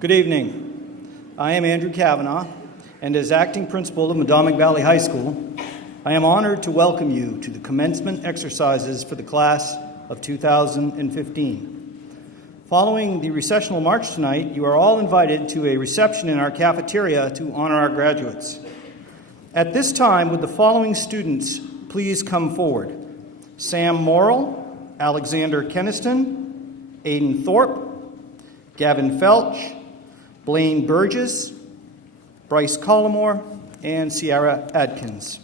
Good evening. I am Andrew Kavanaugh, and as acting principal of Medomak Valley High School, I am honored to welcome you to the commencement exercises for the class of 2015. Following the recessional march tonight, you are all invited to a reception in our cafeteria to honor our graduates. At this time, would the following students please come forward? Sam Morrill, Alexander Keniston, Aidan Thorpe, Gavin Felch, Blaine Burgess, Bryce Collymore, and Sierra Adkins.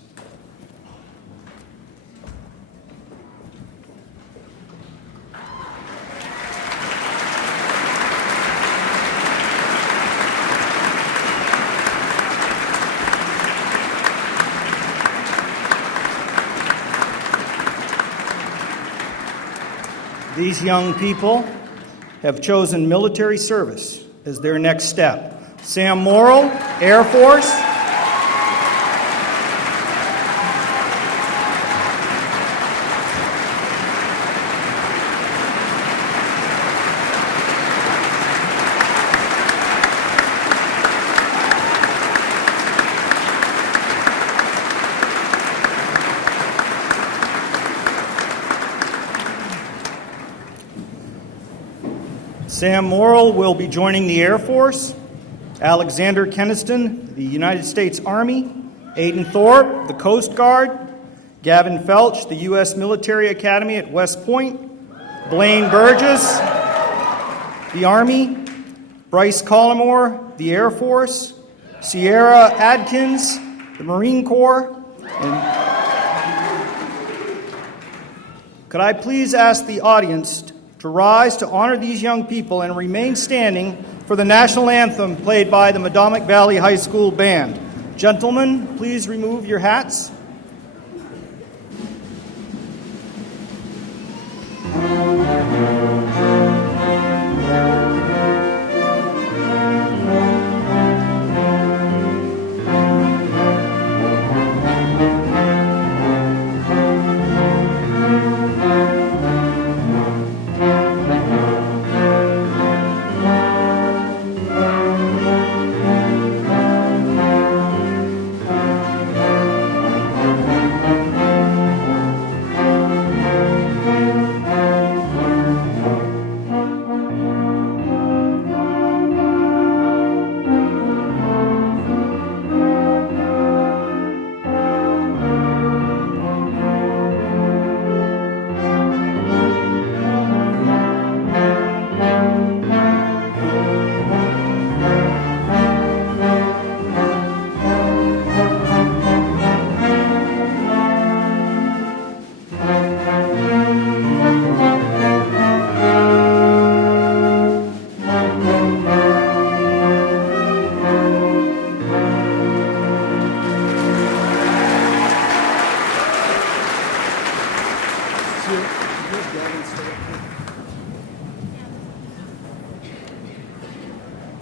These young people have chosen military service as their next step. Sam Morrill, Air Force. Sam Morrill will be joining the Air Force. Alexander Keniston, the United States Army. Aidan Thorpe, the Coast Guard. Gavin Felch, the U.S. Military Academy at West Point. Blaine Burgess, the Army. Bryce Collymore, the Air Force. Sierra Adkins, the Marine Corps. Could I please ask the audience to rise to honor these young people and remain standing for the national anthem played by the Medomak Valley High School Band. Gentlemen, please remove your hats.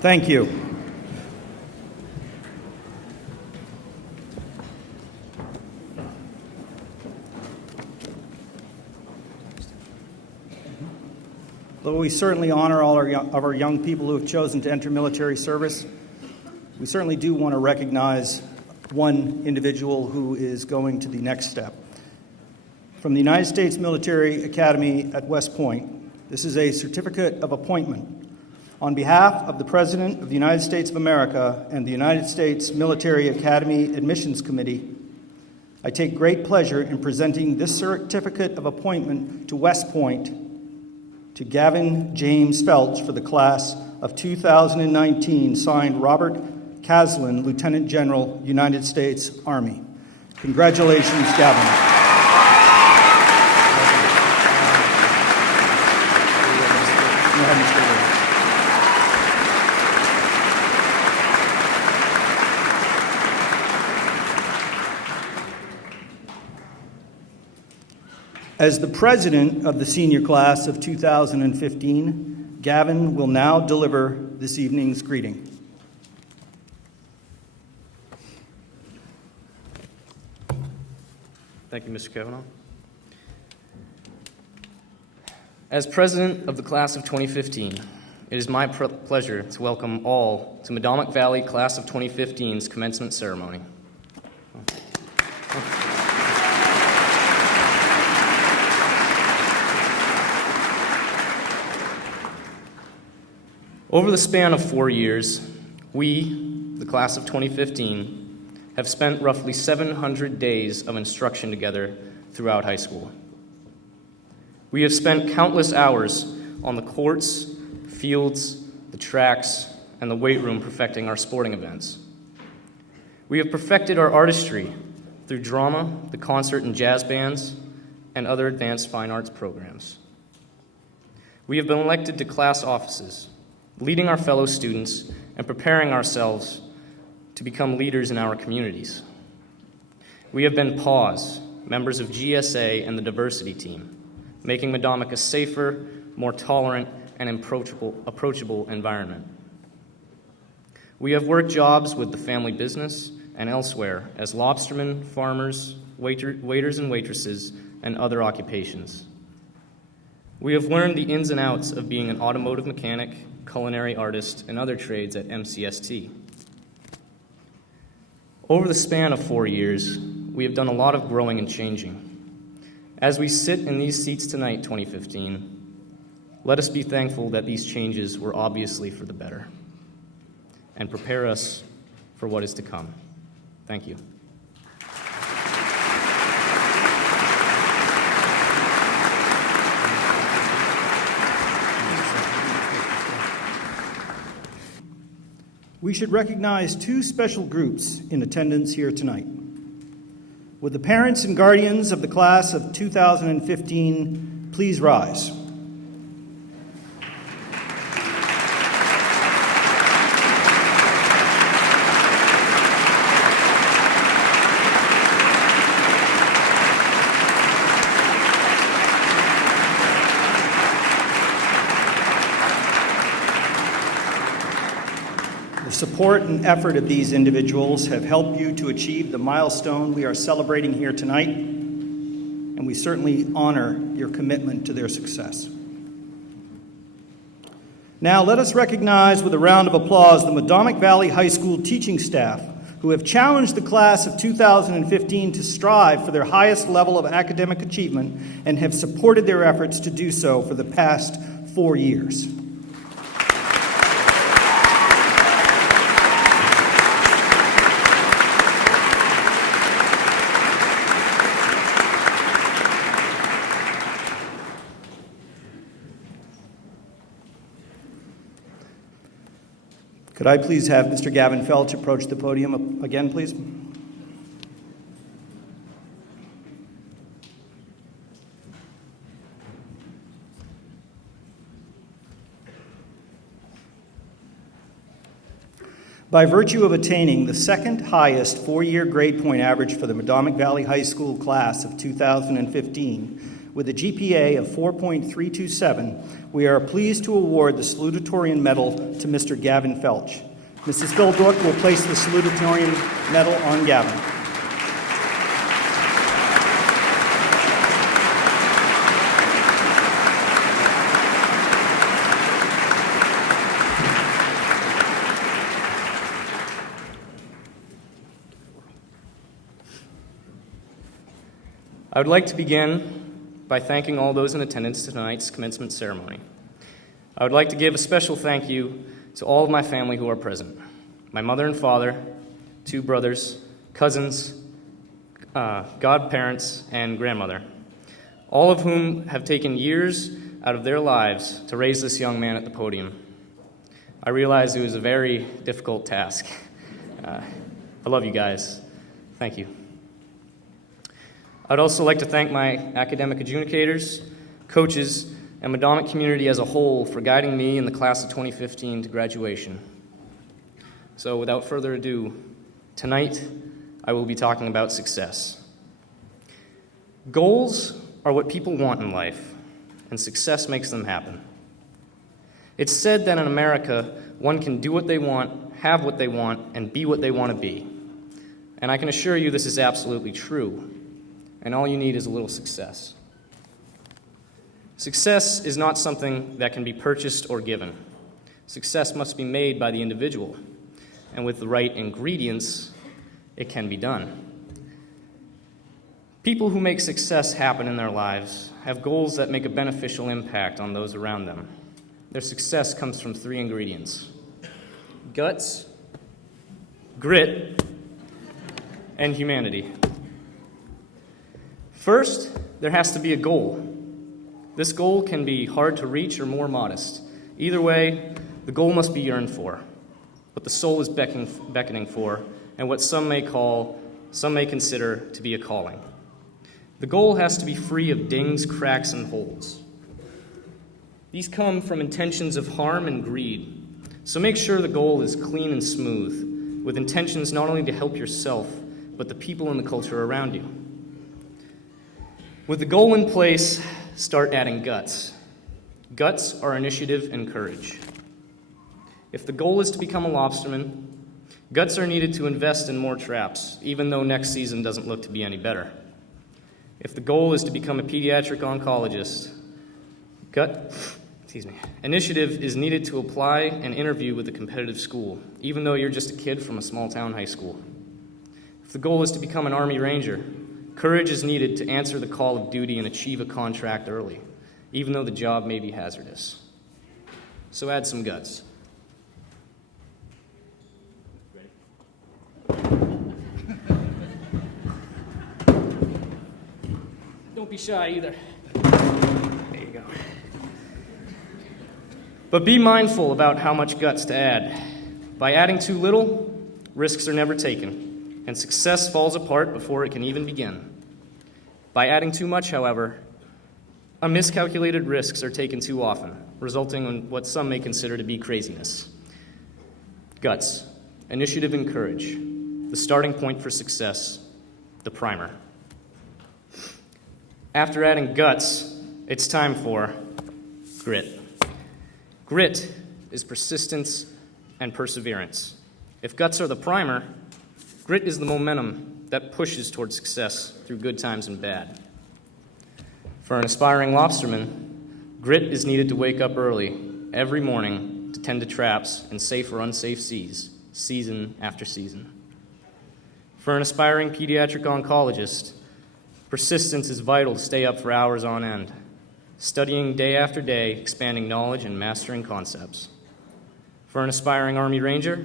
Thank you. Though we certainly honor all of our young people who have chosen to enter military service, we certainly do want to recognize one individual who is going to the next step. From the United States Military Academy at West Point, this is a certificate of appointment. On behalf of the President of the United States of America and the United States Military Academy Admissions Committee, I take great pleasure in presenting this certificate of appointment to West Point to Gavin James Felch for the class of 2019, signed Robert Caslin, Lieutenant General, United States Army. Congratulations, Gavin. As the president of the senior class of 2015, Gavin will now deliver this evening's greeting. Thank you, Mr. Kavanaugh. As president of the class of 2015, it is my pleasure to welcome all to Medomak Valley Class of 2015's commencement ceremony. Over the span of 4 years, we, the Class of 2015, have spent roughly 700 days of instruction together throughout high school. We have spent countless hours on the courts, fields, the tracks, and the weight room perfecting our sporting events. We have perfected our artistry through drama, the concert and jazz bands, and other advanced fine arts programs. We have been elected to class offices, leading our fellow students and preparing ourselves to become leaders in our communities. We have been PAWS, members of GSA and the diversity team, making Medomak a safer, more tolerant, and approachable environment. We have worked jobs with the family business and elsewhere as lobstermen, farmers, waiters and waitresses, and other occupations. We have learned the ins and outs of being an automotive mechanic, culinary artist, and other trades at MCST. Over the span of 4 years, we have done a lot of growing and changing. As we sit in these seats tonight, 2015, let us be thankful that these changes were obviously for the better and prepare us for what is to come. Thank you. We should recognize two special groups in attendance here tonight. Would the parents and guardians of the class of 2015 please rise? The support and effort of these individuals have helped you to achieve the milestone we are celebrating here tonight, and we certainly honor your commitment to their success. Now, let us recognize with a round of applause the Medomak Valley High School teaching staff who have challenged the class of 2015 to strive for their highest level of academic achievement and have supported their efforts to do so for the past 4 years. Could I please have Mr. Gavin Felch approach the podium again, please? By virtue of attaining the second highest 4-year grade point average for the Medomak Valley High School class of 2015, with a GPA of 4.327, we are pleased to award the salutatorian medal to Mr. Gavin Felch. Mrs. Philbrook will place the salutatorian medal on Gavin. I would like to begin by thanking all those in attendance to tonight's commencement ceremony. I would like to give a special thank you to all of my family who are present. My mother and father, 2 brothers, cousins, godparents, and grandmother, all of whom have taken years out of their lives to raise this young man at the podium. I realize it was a very difficult task. I love you guys. Thank you. I'd also like to thank my academic adjudicators, coaches, and Medomak community as a whole for guiding me in the class of 2015 to graduation. So without further ado, tonight I will be talking about success. Goals are what people want in life, and success makes them happen. It's said that in America, one can do what they want, have what they want, and be what they want to be. And I can assure you this is absolutely true. And all you need is a little success. Success is not something that can be purchased or given. Success must be made by the individual, and with the right ingredients, it can be done. People who make success happen in their lives have goals that make a beneficial impact on those around them. Their success comes from 3 ingredients: guts, grit, and humanity. First, there has to be a goal. This goal can be hard to reach or more modest. Either way, the goal must be yearned for, what the soul is beckoning for, and what some may consider to be a calling. The goal has to be free of dings, cracks, and holes. These come from intentions of harm and greed, so make sure the goal is clean and smooth, with intentions not only to help yourself, but the people and the culture around you. With the goal in place, start adding guts. Guts are initiative and courage. If the goal is to become a lobsterman, guts are needed to invest in more traps, even though next season doesn't look to be any better. If the goal is to become a pediatric oncologist, initiative is needed to apply and interview with a competitive school, even though you're just a kid from a small town high school. If the goal is to become an Army Ranger, courage is needed to answer the call of duty and achieve a contract early, even though the job may be hazardous. So add some guts. Don't be shy either. There you go. But be mindful about how much guts to add. By adding too little, risks are never taken, and success falls apart before it can even begin. By adding too much, however, miscalculated risks are taken too often, resulting in what some may consider to be craziness. Guts, initiative and courage, the starting point for success, the primer. After adding guts, it's time for grit. Grit is persistence and perseverance. If guts are the primer, grit is the momentum that pushes towards success through good times and bad. For an aspiring lobsterman, grit is needed to wake up early every morning to tend to traps in safe or unsafe seas, season after season. For an aspiring pediatric oncologist, persistence is vital to stay up for hours on end, studying day after day, expanding knowledge and mastering concepts. For an aspiring Army Ranger,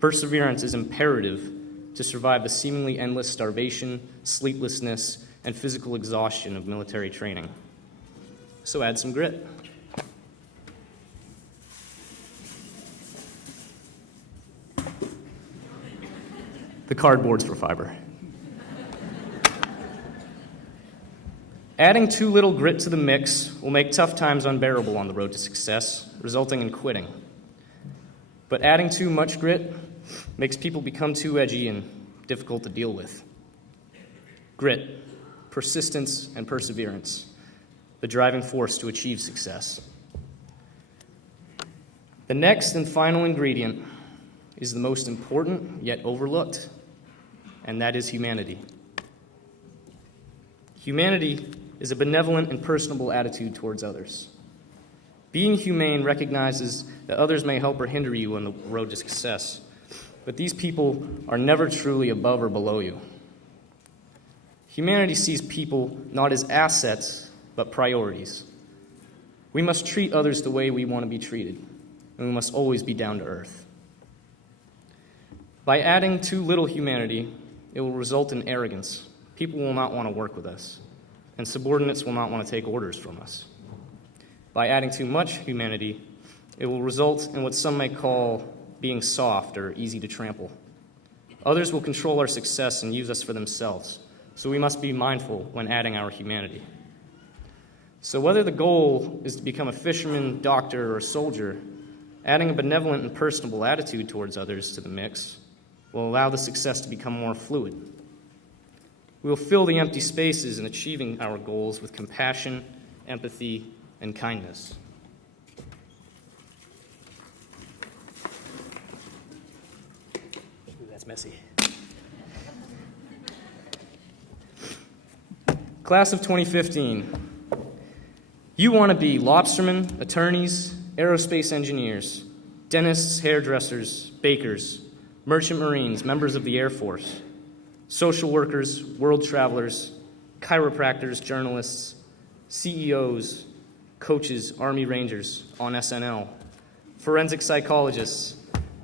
perseverance is imperative to survive the seemingly endless starvation, sleeplessness, and physical exhaustion of military training. So add some grit. The cardboard's for fiber. Adding too little grit to the mix will make tough times unbearable on the road to success, resulting in quitting. But adding too much grit makes people become too edgy and difficult to deal with. Grit, persistence, and perseverance, the driving force to achieve success. The next and final ingredient is the most important yet overlooked, and that is humanity. Humanity is a benevolent and personable attitude towards others. Being humane recognizes that others may help or hinder you on the road to success, but these people are never truly above or below you. Humanity sees people not as assets, but priorities. We must treat others the way we want to be treated, and we must always be down to earth. By adding too little humanity, it will result in arrogance. People will not want to work with us, and subordinates will not want to take orders from us. By adding too much humanity, it will result in what some may call being soft or easy to trample. Others will control our success and use us for themselves, so we must be mindful when adding our humanity. So whether the goal is to become a fisherman, doctor, or soldier, adding a benevolent and personable attitude towards others to the mix will allow the success to become more fluid. We will fill the empty spaces in achieving our goals with compassion, empathy, and kindness. Ooh, that's messy. Class of 2015. You want to be lobstermen, attorneys, aerospace engineers, dentists, hairdressers, bakers, merchant marines, members of the Air Force, social workers, world travelers, chiropractors, journalists, CEOs, coaches, Army Rangers on SNL, forensic psychologists,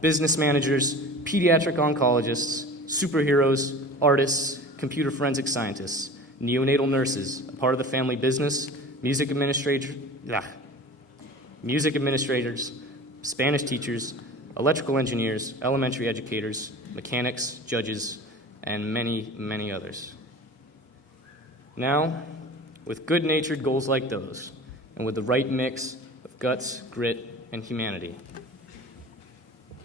business managers, pediatric oncologists, superheroes, artists, computer forensic scientists, neonatal nurses, a part of the family business, music administrators, Spanish teachers, electrical engineers, elementary educators, mechanics, judges, and many, many others. Now, with good-natured goals like those, and with the right mix of guts, grit, and humanity,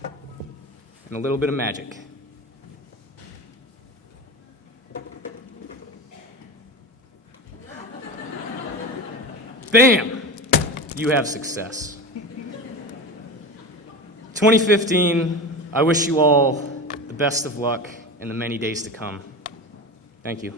and a little bit of magic, bam! You have success. 2015, I wish you all the best of luck in the many days to come. Thank you.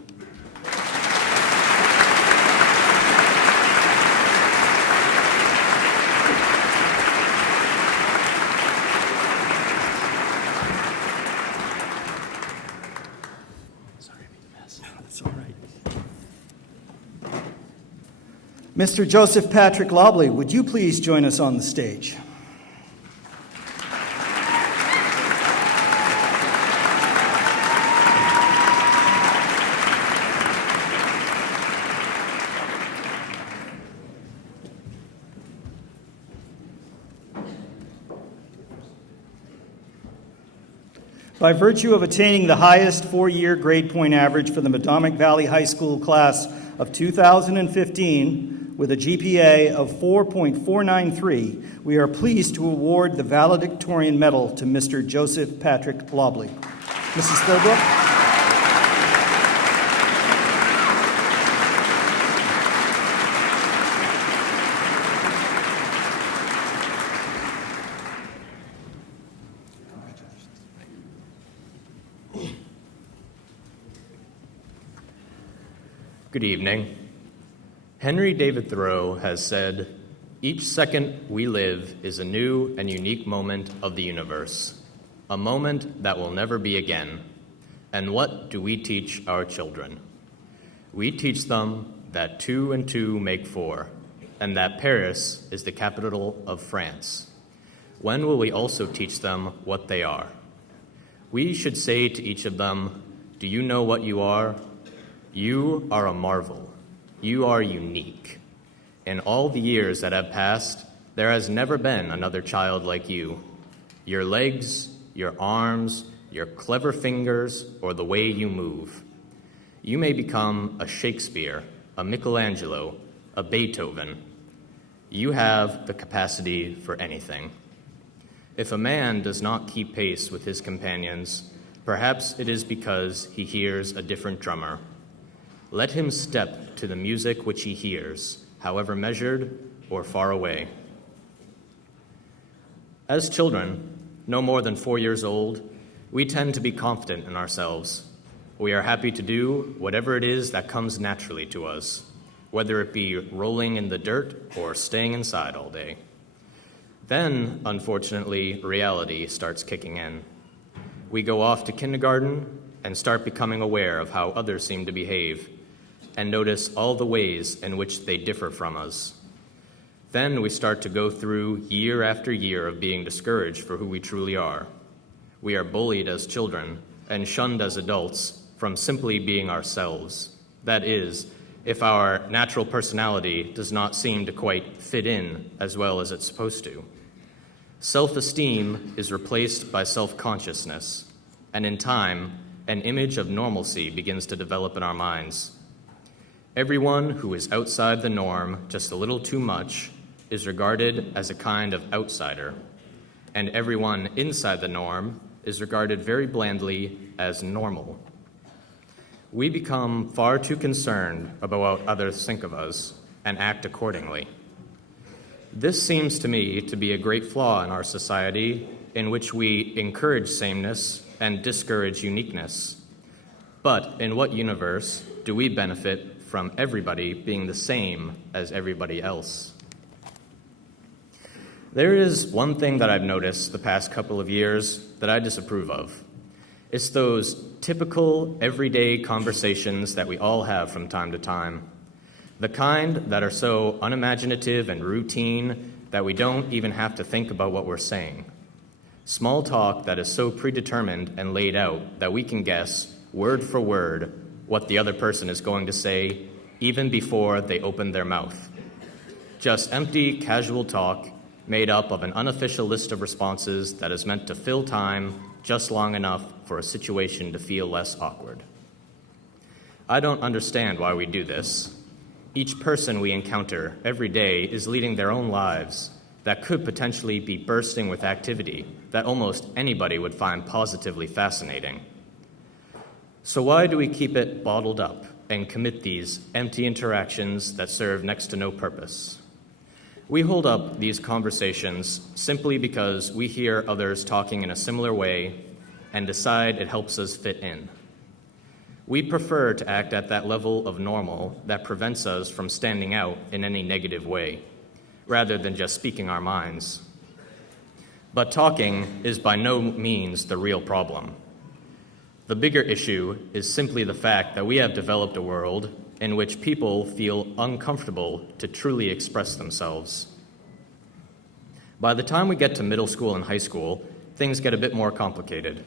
Mr. Joseph Patrick Lobley, would you please join us on the stage? By virtue of attaining the highest four-year grade point average for the Medomak Valley High School class of 2015, with a GPA of 4.493, we are pleased to award the valedictorian medal to Mr. Joseph Patrick Lobley. Mrs. Philbrook? Good evening. Henry David Thoreau has said, "Each second we live is a new and unique moment of the universe, a moment that will never be again." And what do we teach our children? We teach them that 2 and 2 make 4, and that Paris is the capital of France. When will we also teach them what they are? We should say to each of them, "Do you know what you are? You are a marvel. You are unique. In all the years that have passed, there has never been another child like you. Your legs, your arms, your clever fingers, or the way you move. You may become a Shakespeare, a Michelangelo, a Beethoven. You have the capacity for anything. If a man does not keep pace with his companions, perhaps it is because he hears a different drummer. Let him step to the music which he hears, however measured or far away." As children, no more than 4 years old, we tend to be confident in ourselves. We are happy to do whatever it is that comes naturally to us, whether it be rolling in the dirt or staying inside all day. Then, unfortunately, reality starts kicking in. We go off to kindergarten and start becoming aware of how others seem to behave, and notice all the ways in which they differ from us. Then we start to go through year after year of being discouraged for who we truly are. We are bullied as children and shunned as adults from simply being ourselves. That is, if our natural personality does not seem to quite fit in as well as it's supposed to. Self-esteem is replaced by self-consciousness, and in time, an image of normalcy begins to develop in our minds. Everyone who is outside the norm just a little too much is regarded as a kind of outsider, and everyone inside the norm is regarded very blandly as normal. We become far too concerned about what others think of us and act accordingly. This seems to me to be a great flaw in our society, in which we encourage sameness and discourage uniqueness. But in what universe do we benefit from everybody being the same as everybody else? There is one thing that I've noticed the past couple of years that I disapprove of. It's those typical, everyday conversations that we all have from time to time. The kind that are so unimaginative and routine that we don't even have to think about what we're saying. Small talk that is so predetermined and laid out that we can guess, word for word, what the other person is going to say even before they open their mouth. Just empty, casual talk made up of an unofficial list of responses that is meant to fill time just long enough for a situation to feel less awkward. I don't understand why we do this. Each person we encounter every day is leading their own lives that could potentially be bursting with activity that almost anybody would find positively fascinating. So why do we keep it bottled up and commit these empty interactions that serve next to no purpose? We hold up these conversations simply because we hear others talking in a similar way and decide it helps us fit in. We prefer to act at that level of normal that prevents us from standing out in any negative way, rather than just speaking our minds. But talking is by no means the real problem. The bigger issue is simply the fact that we have developed a world in which people feel uncomfortable to truly express themselves. By the time we get to middle school and high school, things get a bit more complicated.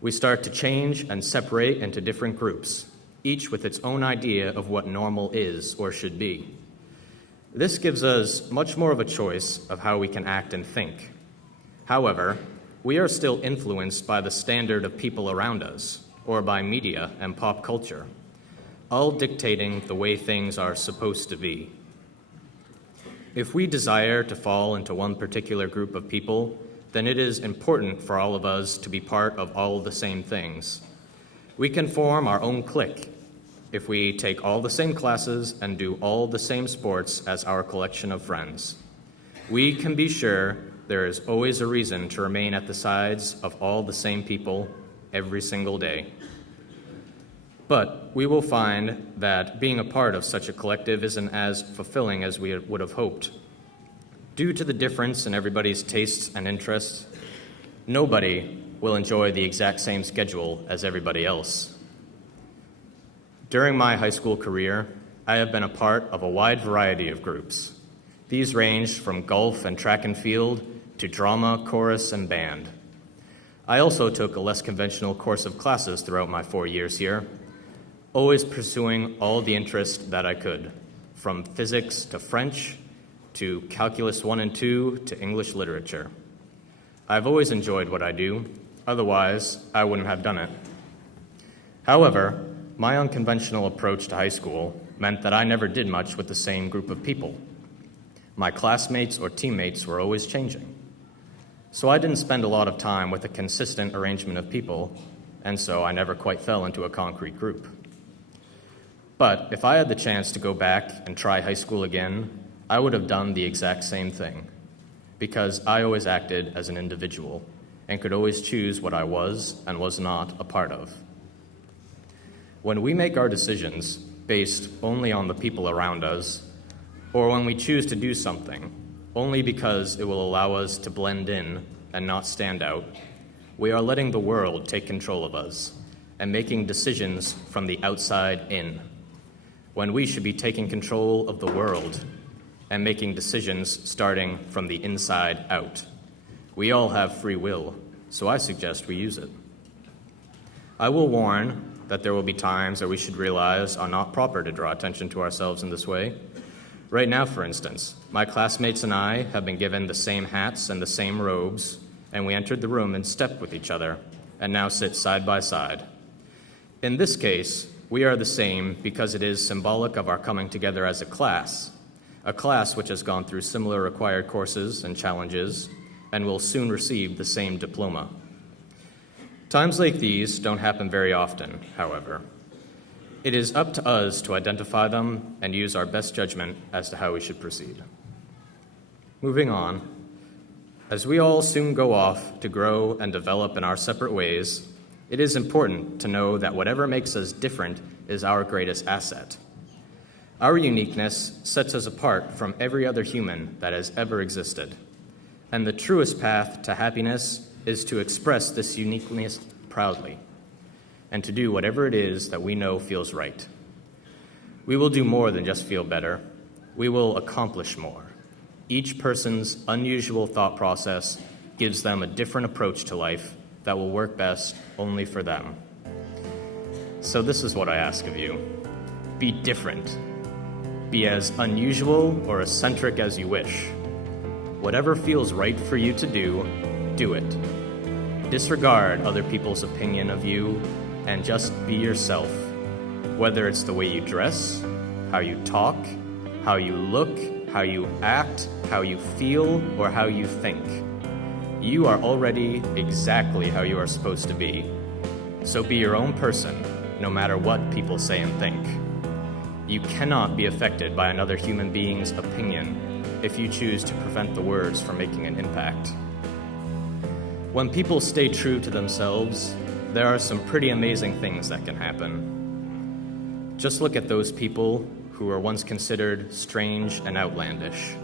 We start to change and separate into different groups, each with its own idea of what normal is or should be. This gives us much more of a choice of how we can act and think. However, we are still influenced by the standard of people around us, or by media and pop culture, all dictating the way things are supposed to be. If we desire to fall into one particular group of people, then it is important for all of us to be part of all the same things. We can form our own clique if we take all the same classes and do all the same sports as our collection of friends. We can be sure there is always a reason to remain at the sides of all the same people every single day. But we will find that being a part of such a collective isn't as fulfilling as we would have hoped. Due to the difference in everybody's tastes and interests, nobody will enjoy the exact same schedule as everybody else. During my high school career, I have been a part of a wide variety of groups. These ranged from golf and track and field to drama, chorus, and band. I also took a less conventional course of classes throughout my 4 years here, always pursuing all the interests that I could, from physics to French, to Calculus 1 and 2, to English literature. I've always enjoyed what I do, otherwise I wouldn't have done it. However, my unconventional approach to high school meant that I never did much with the same group of people. My classmates or teammates were always changing. So I didn't spend a lot of time with a consistent arrangement of people, and so I never quite fell into a concrete group. But if I had the chance to go back and try high school again, I would have done the exact same thing, because I always acted as an individual and could always choose what I was and was not a part of. When we make our decisions based only on the people around us, or when we choose to do something only because it will allow us to blend in and not stand out, we are letting the world take control of us and making decisions from the outside in, when we should be taking control of the world and making decisions starting from the inside out. We all have free will, so I suggest we use it. I will warn that there will be times that we should realize are not proper to draw attention to ourselves in this way. Right now, for instance, my classmates and I have been given the same hats and the same robes, and we entered the room in step with each other, and now sit side by side. In this case, we are the same because it is symbolic of our coming together as a class which has gone through similar required courses and challenges, and will soon receive the same diploma. Times like these don't happen very often, however. It is up to us to identify them and use our best judgment as to how we should proceed. Moving on, as we all soon go off to grow and develop in our separate ways, it is important to know that whatever makes us different is our greatest asset. Our uniqueness sets us apart from every other human that has ever existed. And the truest path to happiness is to express this uniqueness proudly and to do whatever it is that we know feels right. We will do more than just feel better. We will accomplish more. Each person's unusual thought process gives them a different approach to life that will work best only for them. So this is what I ask of you. Be different. Be as unusual or eccentric as you wish. Whatever feels right for you to do it. Disregard other people's opinion of you and just be yourself. Whether it's the way you dress, how you talk, how you look, how you act, how you feel, or how you think. You are already exactly how you are supposed to be. So be your own person, no matter what people say and think. You cannot be affected by another human being's opinion if you choose to prevent the words from making an impact. When people stay true to themselves, there are some pretty amazing things that can happen. Just look at those people who were once considered strange and outlandish,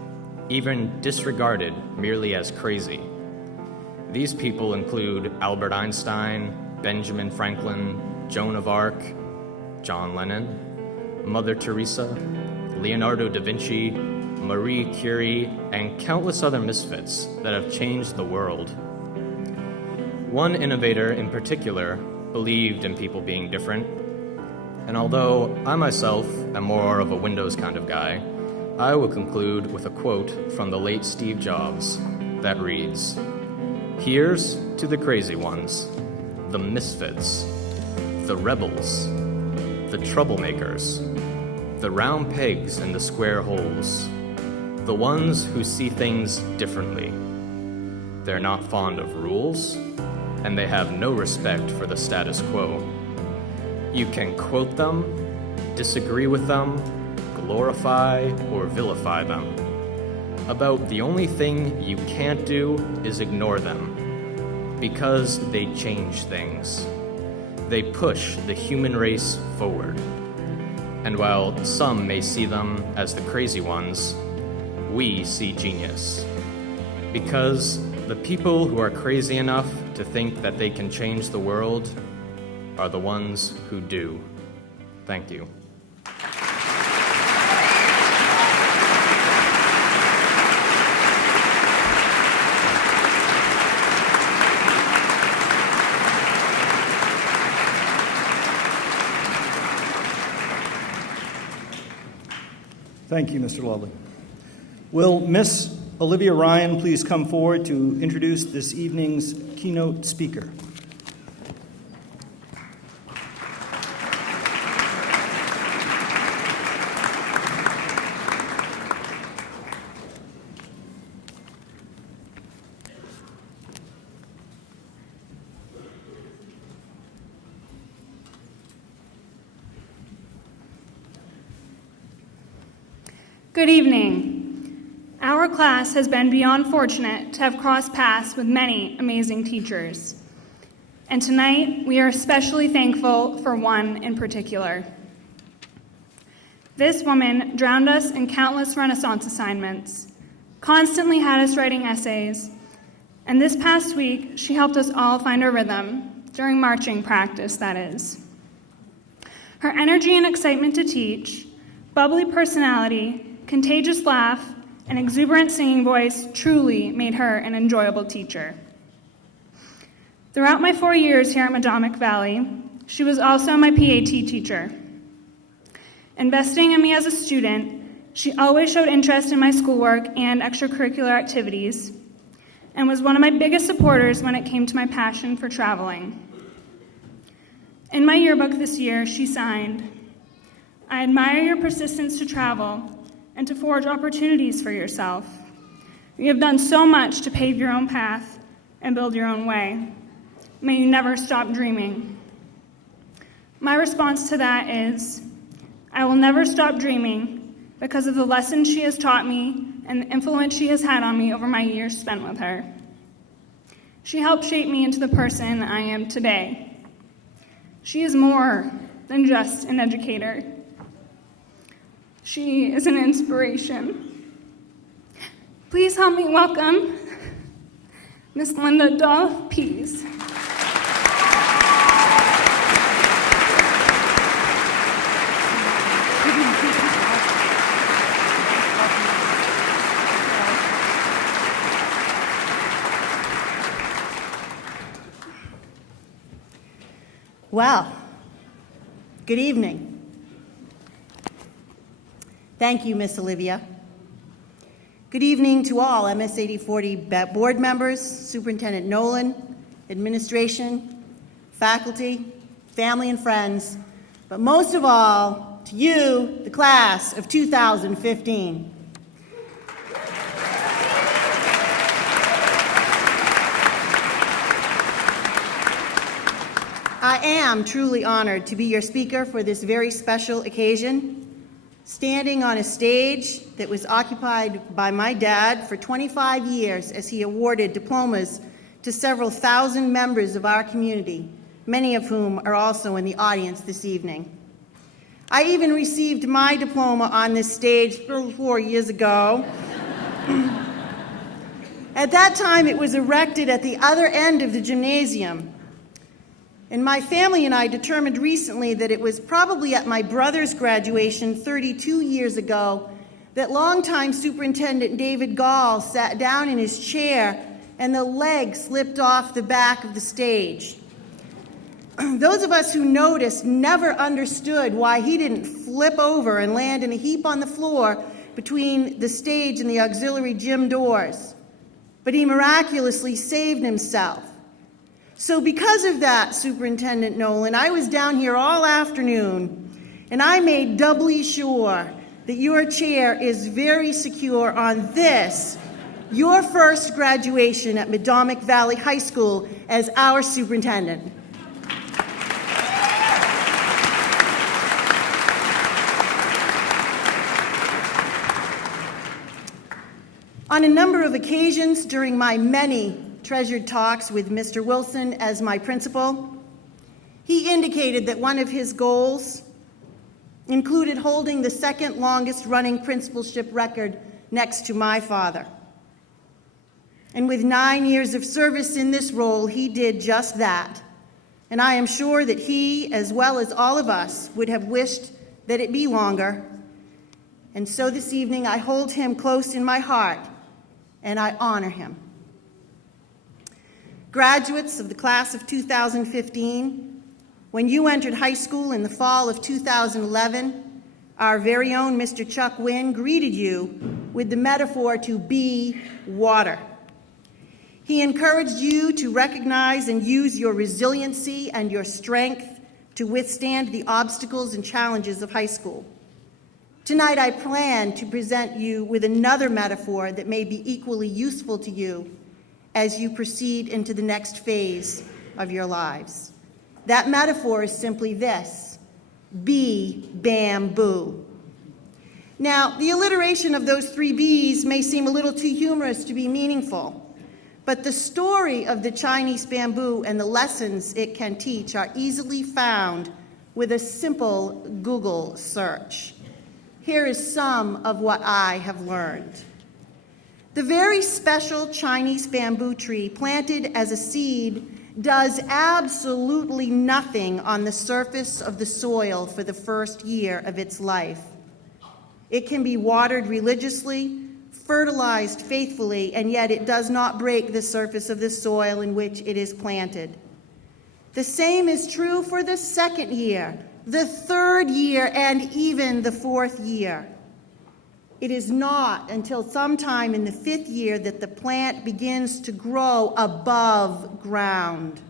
even disregarded merely as crazy. These people include Albert Einstein, Benjamin Franklin, Joan of Arc, John Lennon, Mother Teresa, Leonardo da Vinci, Marie Curie, and countless other misfits that have changed the world. One innovator in particular believed in people being different, and although I myself am more of a Windows kind of guy, I will conclude with a quote from the late Steve Jobs that reads, "Here's to the crazy ones, the misfits, the rebels, the troublemakers, the round pegs in the square holes, the ones who see things differently. They're not fond of rules, and they have no respect for the status quo. You can quote them, disagree with them, glorify or vilify them. About the only thing you can't do is ignore them, because they change things. They push the human race forward. And while some may see them as the crazy ones, we see genius. Because the people who are crazy enough to think that they can change the world are the ones who do." Thank you. Thank you, Mr. Lovely. Will Miss Olivia Ryan please come forward to introduce this evening's keynote speaker? Good evening. Our class has been beyond fortunate to have crossed paths with many amazing teachers. And tonight, we are especially thankful for one in particular. This woman drowned us in countless Renaissance assignments, constantly had us writing essays, and this past week, she helped us all find our rhythm, during marching practice, that is. Her energy and excitement to teach, bubbly personality, contagious laugh, and exuberant singing voice truly made her an enjoyable teacher. Throughout my 4 years here at Medomak Valley, she was also my PAT teacher. Investing in me as a student, she always showed interest in my schoolwork and extracurricular activities, and was one of my biggest supporters when it came to my passion for traveling. In my yearbook this year, she signed, "I admire your persistence to travel and to forge opportunities for yourself. You have done so much to pave your own path and build your own way. May you never stop dreaming." My response to that is, I will never stop dreaming because of the lessons she has taught me and the influence she has had on me over my years spent with her. She helped shape me into the person I am today. She is more than just an educator. She is an inspiration. Please help me welcome Miss Linda Dolph Pease. Well, good evening. Thank you, Miss Olivia. Good evening to all MS 8040 board members, Superintendent Nolan, administration, faculty, family and friends, but most of all, to you, the class of 2015. I am truly honored to be your speaker for this very special occasion, standing on a stage that was occupied by my dad for 25 years as he awarded diplomas to several thousand members of our community, many of whom are also in the audience this evening. I even received my diploma on this stage 4 years ago. At that time, it was erected at the other end of the gymnasium. And my family and I determined recently that it was probably at my brother's graduation 32 years ago that longtime Superintendent David Gall sat down in his chair and the leg slipped off the back of the stage. Those of us who noticed never understood why he didn't flip over and land in a heap on the floor between the stage and the auxiliary gym doors. But he miraculously saved himself. So because of that, Superintendent Nolan, I was down here all afternoon, and I made doubly sure that your chair is very secure on this, your first graduation at Medomak Valley High School as our superintendent. On a number of occasions during my many treasured talks with Mr. Wilson as my principal, he indicated that one of his goals included holding the second longest running principalship record next to my father. And with 9 years of service in this role, he did just that. And I am sure that he, as well as all of us, would have wished that it be longer. And so this evening, I hold him close in my heart, and I honor him. Graduates of the class of 2015, when you entered high school in the fall of 2011, our very own Mr. Chuck Wynn greeted you with the metaphor to be water. He encouraged you to recognize and use your resiliency and your strength to withstand the obstacles and challenges of high school. Tonight, I plan to present you with another metaphor that may be equally useful to you as you proceed into the next phase of your lives. That metaphor is simply this: be bamboo. Now, the alliteration of those three B's may seem a little too humorous to be meaningful, but the story of the Chinese bamboo and the lessons it can teach are easily found with a simple Google search. Here is some of what I have learned. The very special Chinese bamboo tree planted as a seed does absolutely nothing on the surface of the soil for the first year of its life. It can be watered religiously, fertilized faithfully, and yet it does not break the surface of the soil in which it is planted. The same is true for the second year, the third year, and even the fourth year. It is not until sometime in the fifth year that the plant begins to grow above ground.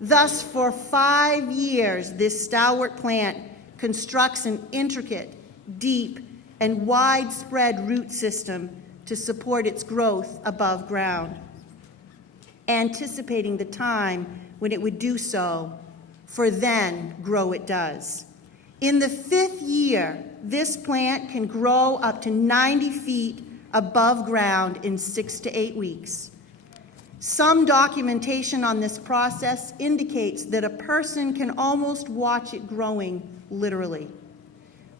Thus, for 5 years, this stalwart plant constructs an intricate, deep, and widespread root system to support its growth above ground, anticipating the time when it would do so, for then grow it does. In the fifth year, this plant can grow up to 90 feet above ground in 6 to 8 weeks. Some documentation on this process indicates that a person can almost watch it growing literally.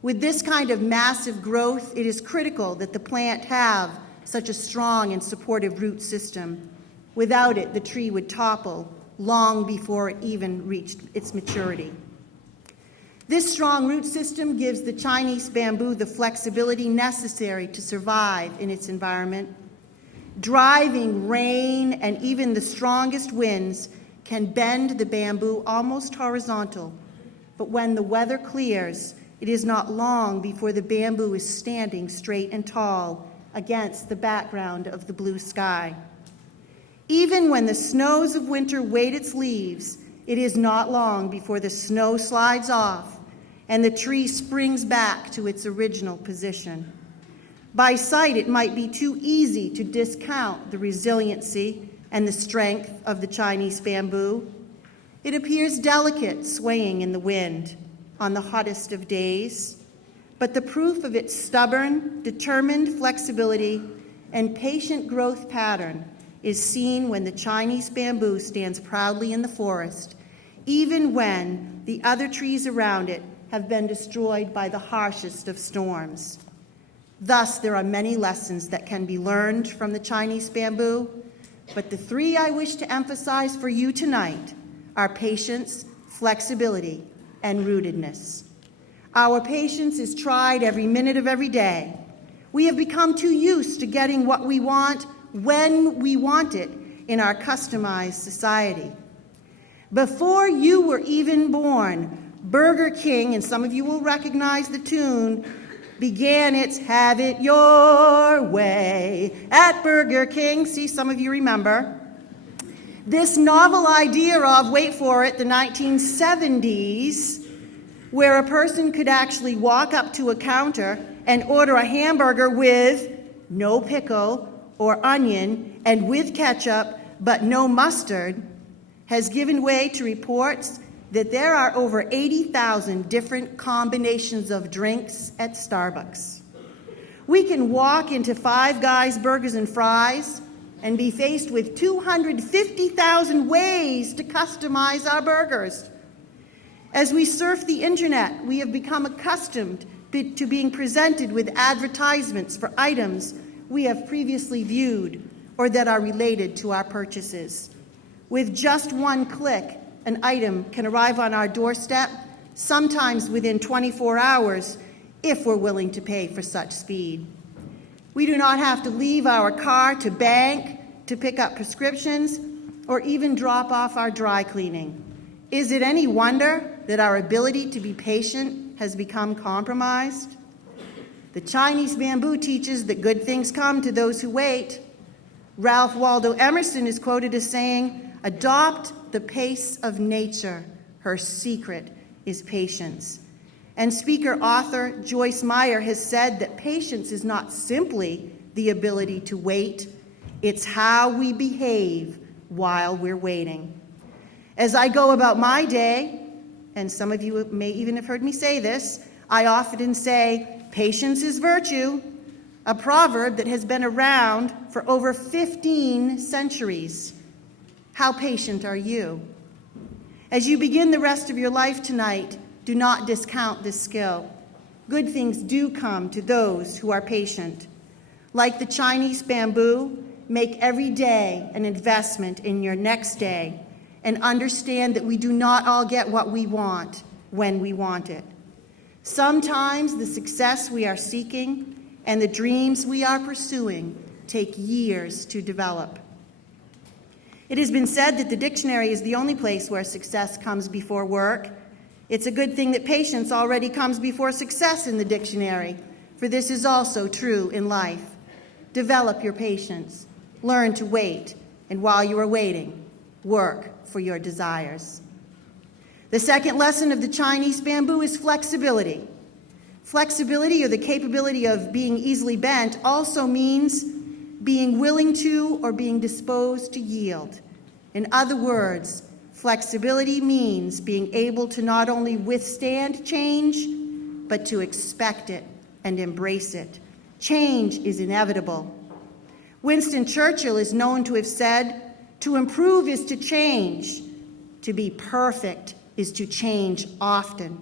With this kind of massive growth, it is critical that the plant have such a strong and supportive root system. Without it, the tree would topple long before it even reached its maturity. This strong root system gives the Chinese bamboo the flexibility necessary to survive in its environment. Driving rain and even the strongest winds can bend the bamboo almost horizontal, but when the weather clears, it is not long before the bamboo is standing straight and tall against the background of the blue sky. Even when the snows of winter weight its leaves, it is not long before the snow slides off and the tree springs back to its original position. By sight, it might be too easy to discount the resiliency and the strength of the Chinese bamboo. It appears delicate, swaying in the wind on the hottest of days, but the proof of its stubborn, determined flexibility and patient growth pattern is seen when the Chinese bamboo stands proudly in the forest, even when the other trees around it have been destroyed by the harshest of storms. Thus, there are many lessons that can be learned from the Chinese bamboo, but the three I wish to emphasize for you tonight are patience, flexibility, and rootedness. Our patience is tried every minute of every day. We have become too used to getting what we want when we want it in our customized society. Before you were even born, Burger King, and some of you will recognize the tune, began its "Have It Your Way" at Burger King. See, some of you remember. This novel idea of, wait for it, the 1970s, where a person could actually walk up to a counter and order a hamburger with no pickle or onion and with ketchup but no mustard, has given way to reports that there are over 80,000 different combinations of drinks at Starbucks. We can walk into Five Guys Burgers and Fries and be faced with 250,000 ways to customize our burgers. As we surf the internet, we have become accustomed to being presented with advertisements for items we have previously viewed or that are related to our purchases. With just one click, an item can arrive on our doorstep, sometimes within 24 hours, if we're willing to pay for such speed. We do not have to leave our car to bank, to pick up prescriptions, or even drop off our dry cleaning. Is it any wonder that our ability to be patient has become compromised? The Chinese bamboo teaches that good things come to those who wait. Ralph Waldo Emerson is quoted as saying, "Adopt the pace of nature. Her secret is patience." And speaker-author Joyce Meyer has said that patience is not simply the ability to wait, it's how we behave while we're waiting. As I go about my day, and some of you may even have heard me say this, I often say, patience is virtue, a proverb that has been around for over 15 centuries. How patient are you? As you begin the rest of your life tonight, do not discount this skill. Good things do come to those who are patient. Like the Chinese bamboo, make every day an investment in your next day and understand that we do not all get what we want when we want it. Sometimes the success we are seeking and the dreams we are pursuing take years to develop. It has been said that the dictionary is the only place where success comes before work. It's a good thing that patience already comes before success in the dictionary, for this is also true in life. Develop your patience, learn to wait, and while you are waiting, work for your desires. The second lesson of the Chinese bamboo is flexibility. Flexibility, or the capability of being easily bent, also means being willing to or being disposed to yield. In other words, flexibility means being able to not only withstand change, but to expect it and embrace it. Change is inevitable. Winston Churchill is known to have said, "To improve is to change. To be perfect is to change often."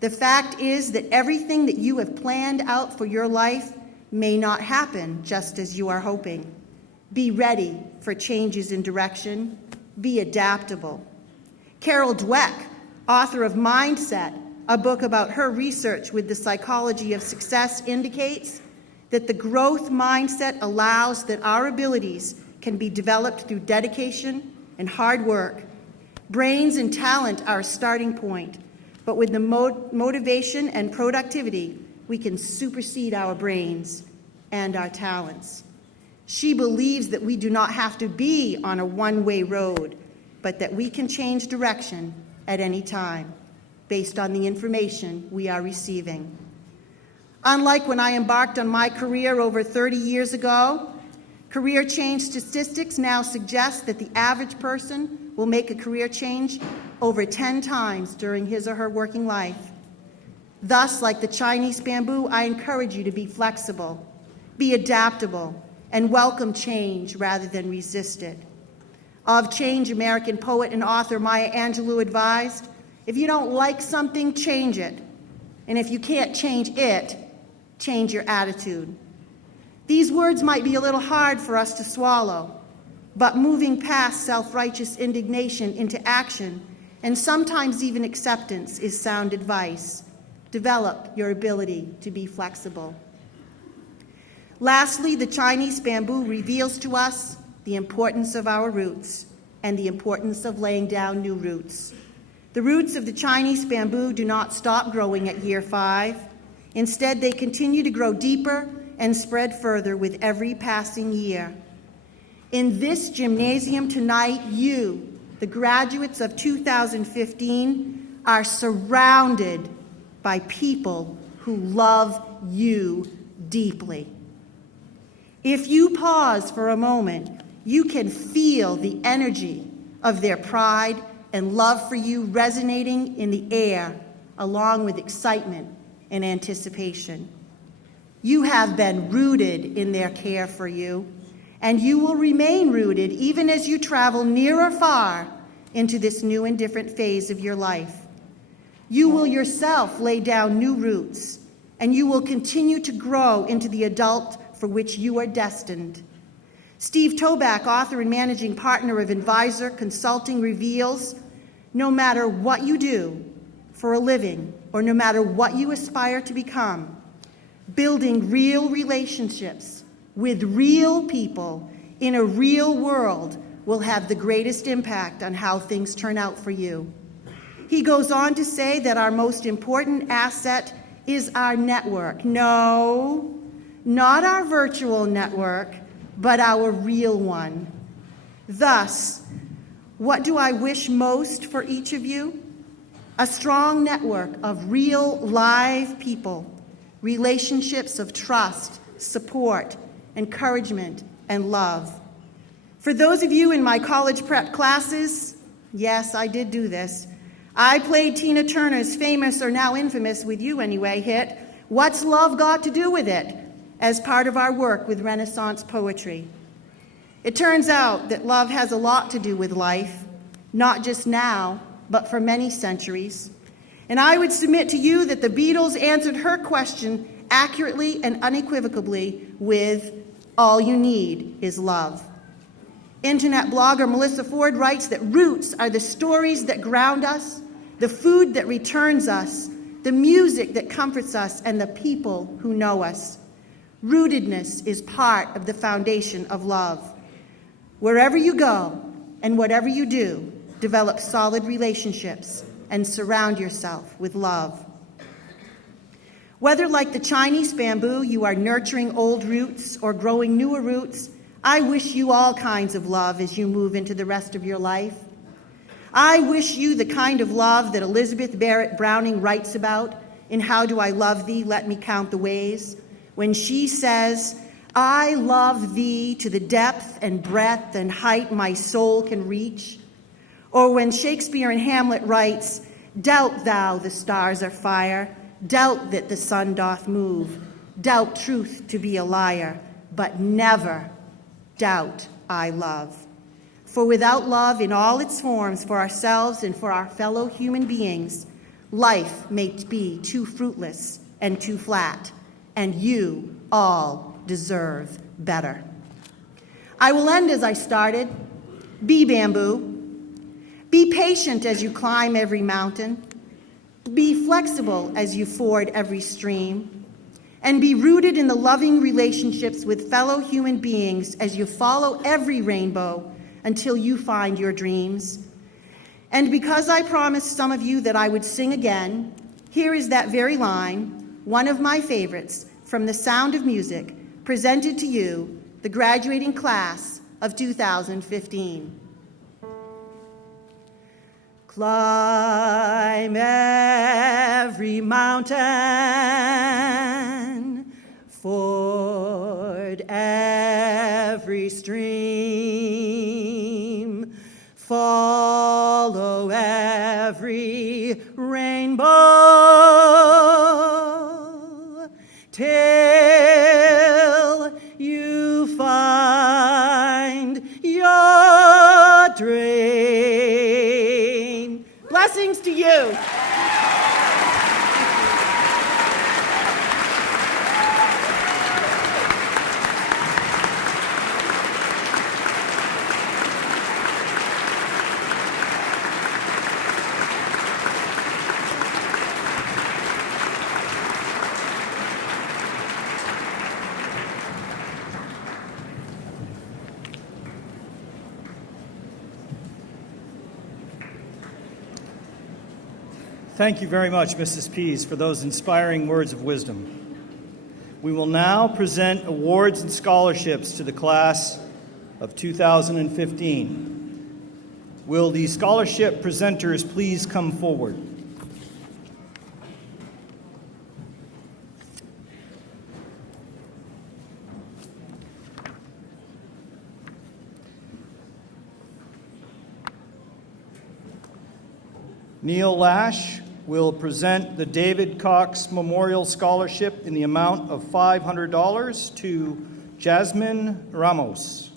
The fact is that everything that you have planned out for your life may not happen just as you are hoping. Be ready for changes in direction. Be adaptable. Carol Dweck, author of Mindset, a book about her research with the psychology of success, indicates that the growth mindset allows that our abilities can be developed through dedication and hard work. Brains and talent are a starting point, but with the motivation and productivity, we can supersede our brains and our talents. She believes that we do not have to be on a one-way road, but that we can change direction at any time based on the information we are receiving. Unlike when I embarked on my career over 30 years ago, career change statistics now suggest that the average person will make a career change over 10 times during his or her working life. Thus, like the Chinese bamboo, I encourage you to be flexible, be adaptable, and welcome change rather than resist it. Of Change, American poet and author Maya Angelou advised, if you don't like something, change it. And if you can't change it, change your attitude. These words might be a little hard for us to swallow, but moving past self-righteous indignation into action, and sometimes even acceptance, is sound advice. Develop your ability to be flexible. Lastly, the Chinese bamboo reveals to us the importance of our roots and the importance of laying down new roots. The roots of the Chinese bamboo do not stop growing at year 5. Instead, they continue to grow deeper and spread further with every passing year. In this gymnasium tonight, you, the graduates of 2015, are surrounded by people who love you deeply. If you pause for a moment, you can feel the energy of their pride and love for you resonating in the air, along with excitement and anticipation. You have been rooted in their care for you, and you will remain rooted even as you travel near or far into this new and different phase of your life. You will yourself lay down new roots, and you will continue to grow into the adult for which you are destined. Steve Toback, author and managing partner of Advisor Consulting, reveals, no matter what you do for a living, or no matter what you aspire to become, building real relationships with real people in a real world will have the greatest impact on how things turn out for you. He goes on to say that our most important asset is our network. No, not our virtual network, but our real one. Thus, what do I wish most for each of you? A strong network of real, live people, relationships of trust, support, encouragement, and love. For those of you in my college prep classes, yes, I did do this, I played Tina Turner's famous, or now infamous with you anyway, hit, What's Love Got to Do With It?, as part of our work with Renaissance poetry. It turns out that love has a lot to do with life, not just now, but for many centuries. And I would submit to you that the Beatles answered her question accurately and unequivocally with, all you need is love. Internet blogger Melissa Ford writes that roots are the stories that ground us, the food that returns us, the music that comforts us, and the people who know us. Rootedness is part of the foundation of love. Wherever you go and whatever you do, develop solid relationships and surround yourself with love. Whether, like the Chinese bamboo, you are nurturing old roots or growing newer roots, I wish you all kinds of love as you move into the rest of your life. I wish you the kind of love that Elizabeth Barrett Browning writes about in How Do I Love Thee? Let Me Count the Ways, when she says, I love thee to the depth and breadth and height my soul can reach. Or when Shakespeare in Hamlet writes, doubt thou the stars are fire, doubt that the sun doth move, doubt truth to be a liar, but never doubt I love. For without love in all its forms for ourselves and for our fellow human beings, life may be too fruitless and too flat, and you all deserve better. I will end as I started. Be bamboo. Be patient as you climb every mountain. Be flexible as you ford every stream. And be rooted in the loving relationships with fellow human beings as you follow every rainbow until you find your dreams. And because I promised some of you that I would sing again, here is that very line, one of my favorites, from The Sound of Music, presented to you, the graduating class of 2015. Climb every mountain, ford every stream, follow every rainbow, till you find your dream. Blessings to you. Thank you very much, Mrs. Pease, for those inspiring words of wisdom. We will now present awards and scholarships to the class of 2015. Will the scholarship presenters please come forward? Neil Lash will present the David Cox Memorial Scholarship in the amount of $500 to Jasmine Ramos.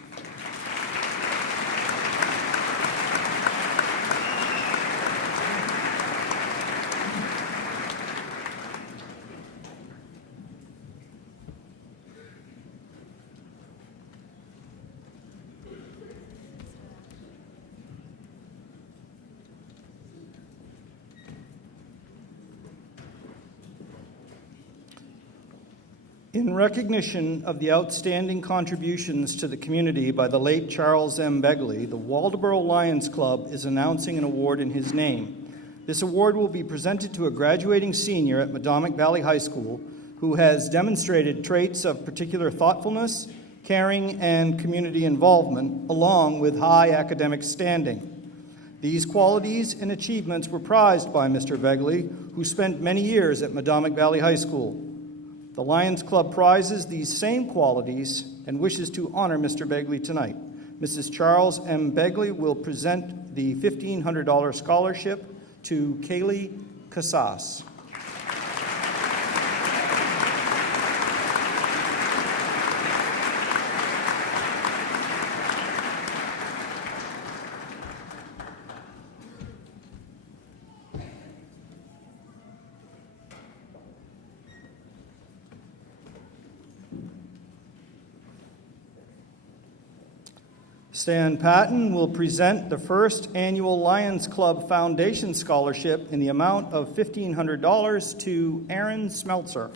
In recognition of the outstanding contributions to the community by the late Charles M. Begley, the Waldoboro Lions Club is announcing an award in his name. This award will be presented to a graduating senior at Medomak Valley High School who has demonstrated traits of particular thoughtfulness, caring, and community involvement, along with high academic standing. These qualities and achievements were prized by Mr. Begley, who spent many years at Medomak Valley High School. The Lions Club prizes these same qualities and wishes to honor Mr. Begley tonight. Mrs. Charles M. Begley will present the $1,500 scholarship to Kaylee Casas. Stan Patton will present the first annual Lions Club Foundation Scholarship in the amount of $1,500 to Aaron Smeltzer.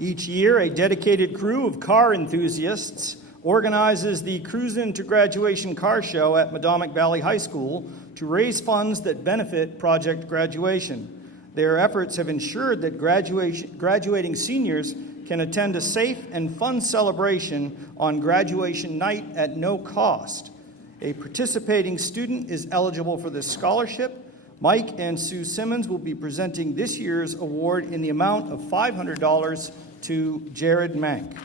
Each year, a dedicated crew of car enthusiasts organizes the Cruisin' to Graduation car show at Medomak Valley High School to raise funds that benefit Project Graduation. Their efforts have ensured that graduating seniors can attend a safe and fun celebration on graduation night at no cost. A participating student is eligible for this scholarship. Mike and Sue Simmons will be presenting this year's award in the amount of $500 to Jared Mank.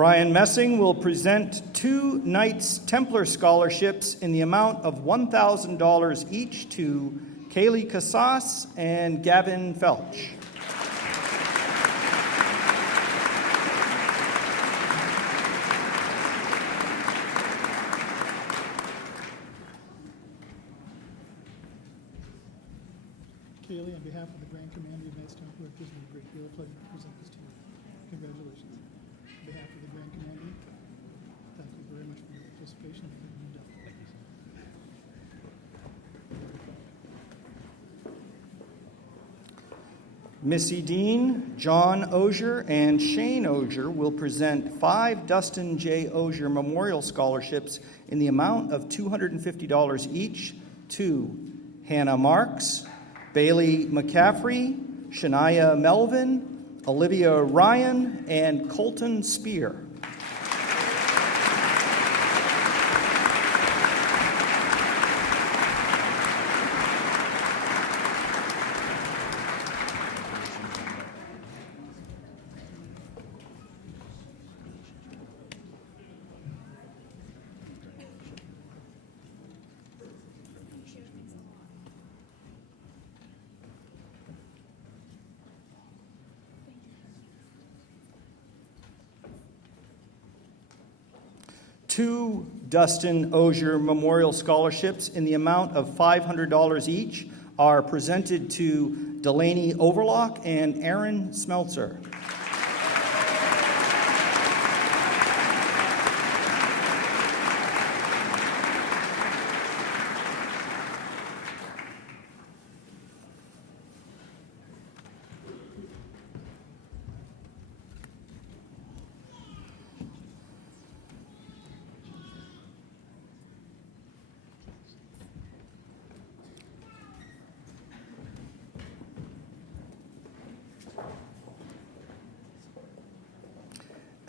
Brian Messing will present 2 Knights Templar scholarships in the amount of $1,000 each to Kaylee Casas and Gavin Felch. Kaylee, on behalf of the Grand Commander of the Knights Templar, it gives me a great deal of pleasure to present this to you. Congratulations. On behalf of the Grand Commander, thank you very much for your participation and everything you've done. Thank you. Missy Dean, John Ogier, and Shane Ogier will present 5 Dustin J. Ogier Memorial Scholarships in the amount of $250 each to Hannah Marks, Bailey McCaffrey, Shania Melvin, Olivia Ryan, and Colton Spear. Two Dustin Ogier Memorial Scholarships in the amount of $500 each are presented to Delaney Overlock and Aaron Smeltzer.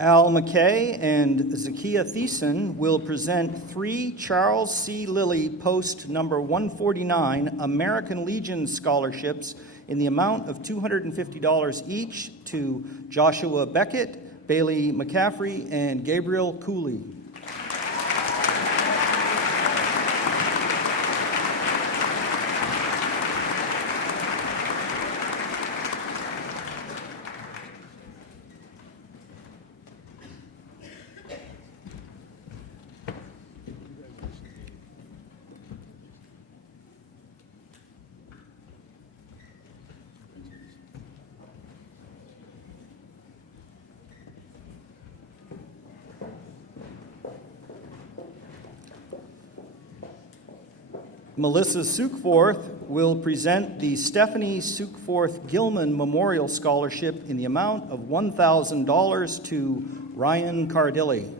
Al McKay and Zakiya Thiessen will present 3 Charles C. Lilly Post number 149 American Legion scholarships in the amount of $250 each to Joshua Beckett, Bailey McCaffrey, and Gabriel Cooley. Melissa Sukforth will present the Stephanie Sukforth Gilman Memorial Scholarship in the amount of $1,000 to Ryan Cardilli.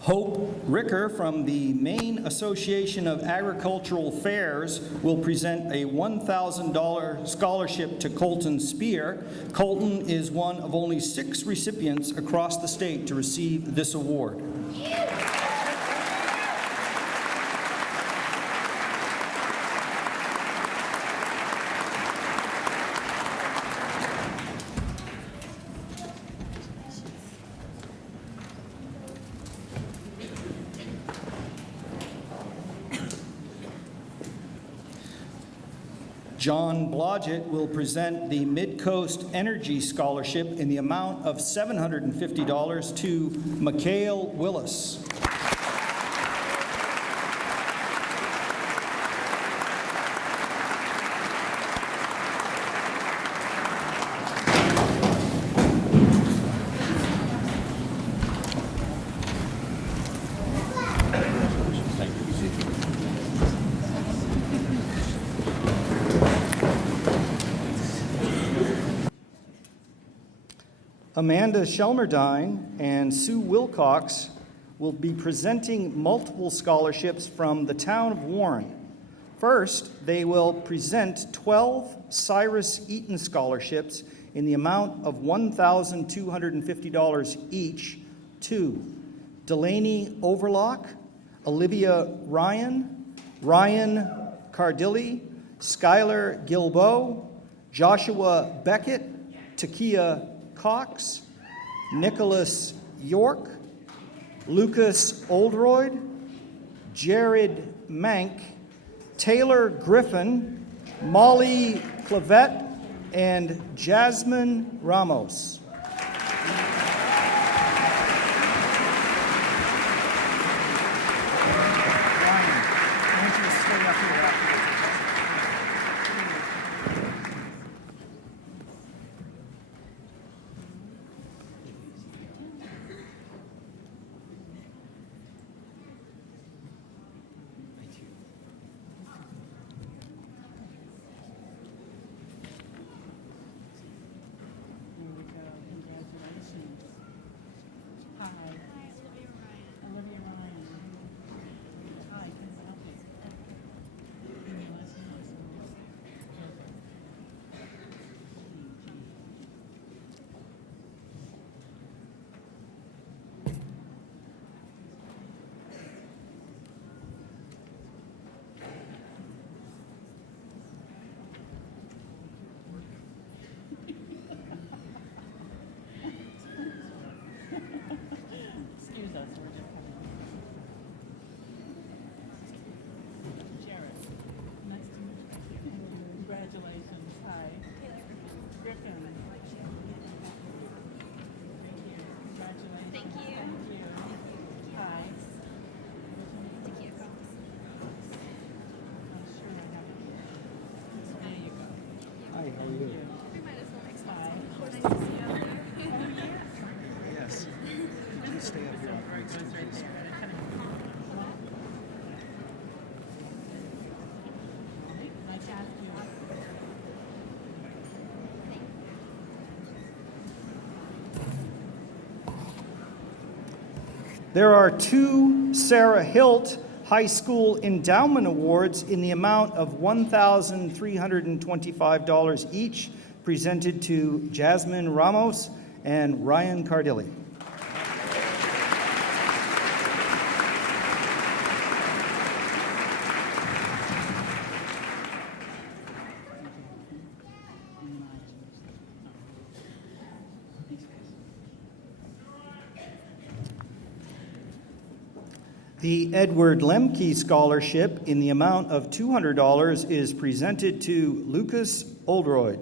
Hope Ricker from the Maine Association of Agricultural Fairs will present a $1,000 scholarship to Colton Spear. Colton is one of only 6 recipients across the state to receive this award. John Blodgett will present the Mid-Coast Energy Scholarship in the amount of $750 to Mikhail Willis. Amanda Shelmerdine and Sue Wilcox will be presenting multiple scholarships from the town of Warren. First, they will present 12 Cyrus Eaton scholarships in the amount of $1,250 each to Delaney Overlock, Olivia Ryan, Ryan Cardilli, Skylar Gilbo, Joshua Beckett, Takia Cox, Nicholas York, Lucas Oldroyd, Jared Mank, Taylor Griffin, Molly Clavette, and Jasmine Ramos. There are 2 Sarah Hilt High School Endowment Awards in the amount of $1,325 each, presented to Jasmine Ramos and Ryan Cardilli. The Edward Lemke Scholarship in the amount of $200 is presented to Lucas Oldroyd.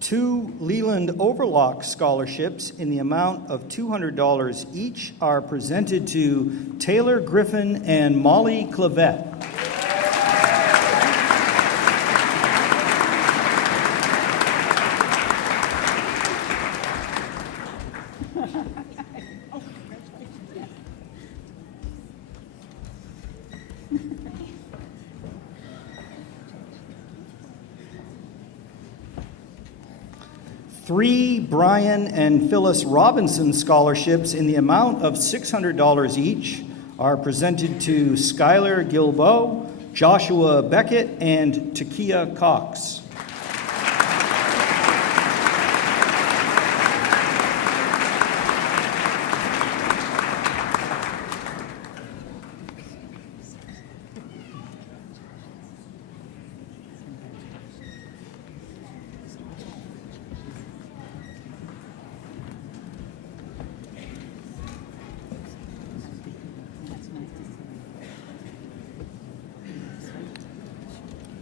Two Leland Overlock scholarships in the amount of $200 each are presented to Taylor Griffin and Molly Clavette. Three Brian and Phyllis Robinson scholarships in the amount of $600 each are presented to Skylar Gilbo, Joshua Beckett, and Takia Cox.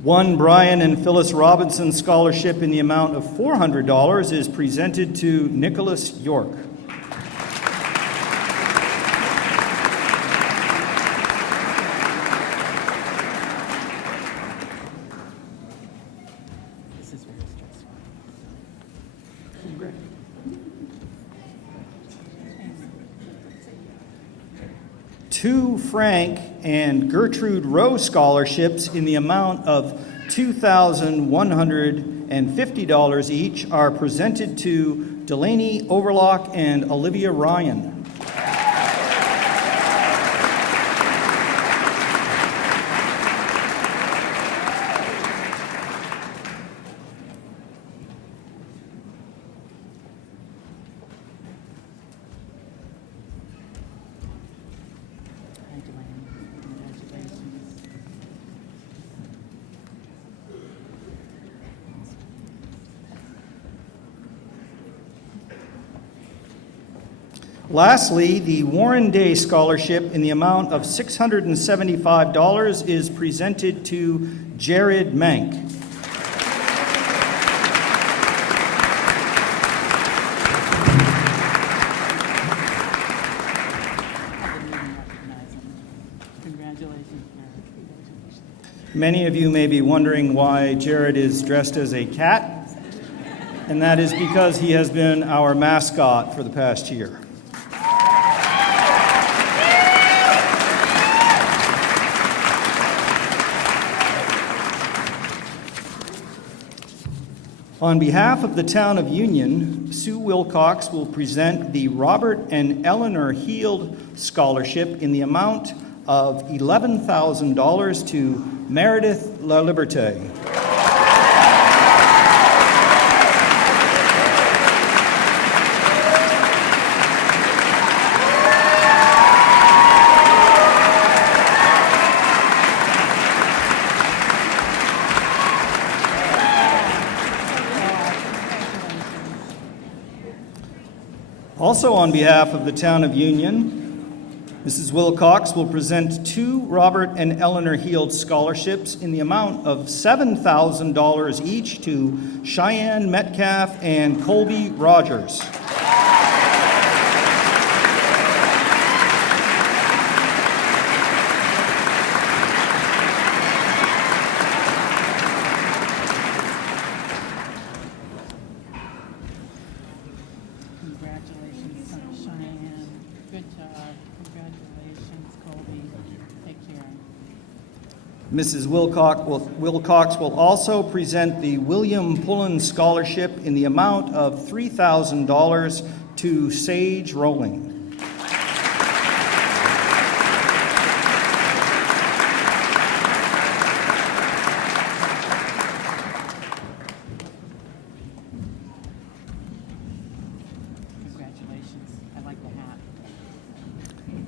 One Brian and Phyllis Robinson scholarship in the amount of $400 is presented to Nicholas York. 2 Frank and Gertrude Rowe scholarships in the amount of $2,150 each are presented to Delaney Overlock and Olivia Ryan. Lastly, the Warren Day Scholarship in the amount of $675 is presented to Jared Mank. Many of you may be wondering why Jared is dressed as a cat, and that is because he has been our mascot for the past year. On behalf of the Town of Union, Sue Wilcox will present the Robert and Eleanor Heald Scholarship in the amount of $11,000 to Meredith La Liberté. Also on behalf of the Town of Union, Mrs. Wilcox will present 2 Robert and Eleanor Heald scholarships in the amount of $7,000 each to Cheyenne Metcalf and Colby Rogers. Congratulations, Cheyenne. Good job. Congratulations, Colby. Take care. Mrs. Wilcox will also present the William Pullen Scholarship in the amount of $3,000 to Sage Rowling. Congratulations. I like the hat.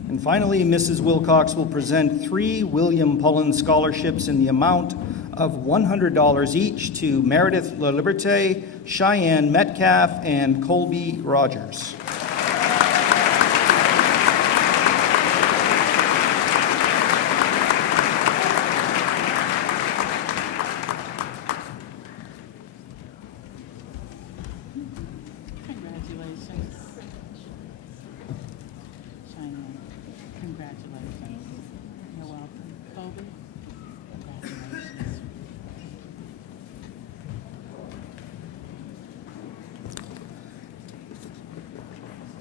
And finally, Mrs. Wilcox will present 3 William Pullen scholarships in the amount of $100 each to Meredith La Liberté, Cheyenne Metcalf, and Colby Rogers. Congratulations. Cheyenne. Congratulations. You're welcome. Colby. Congratulations.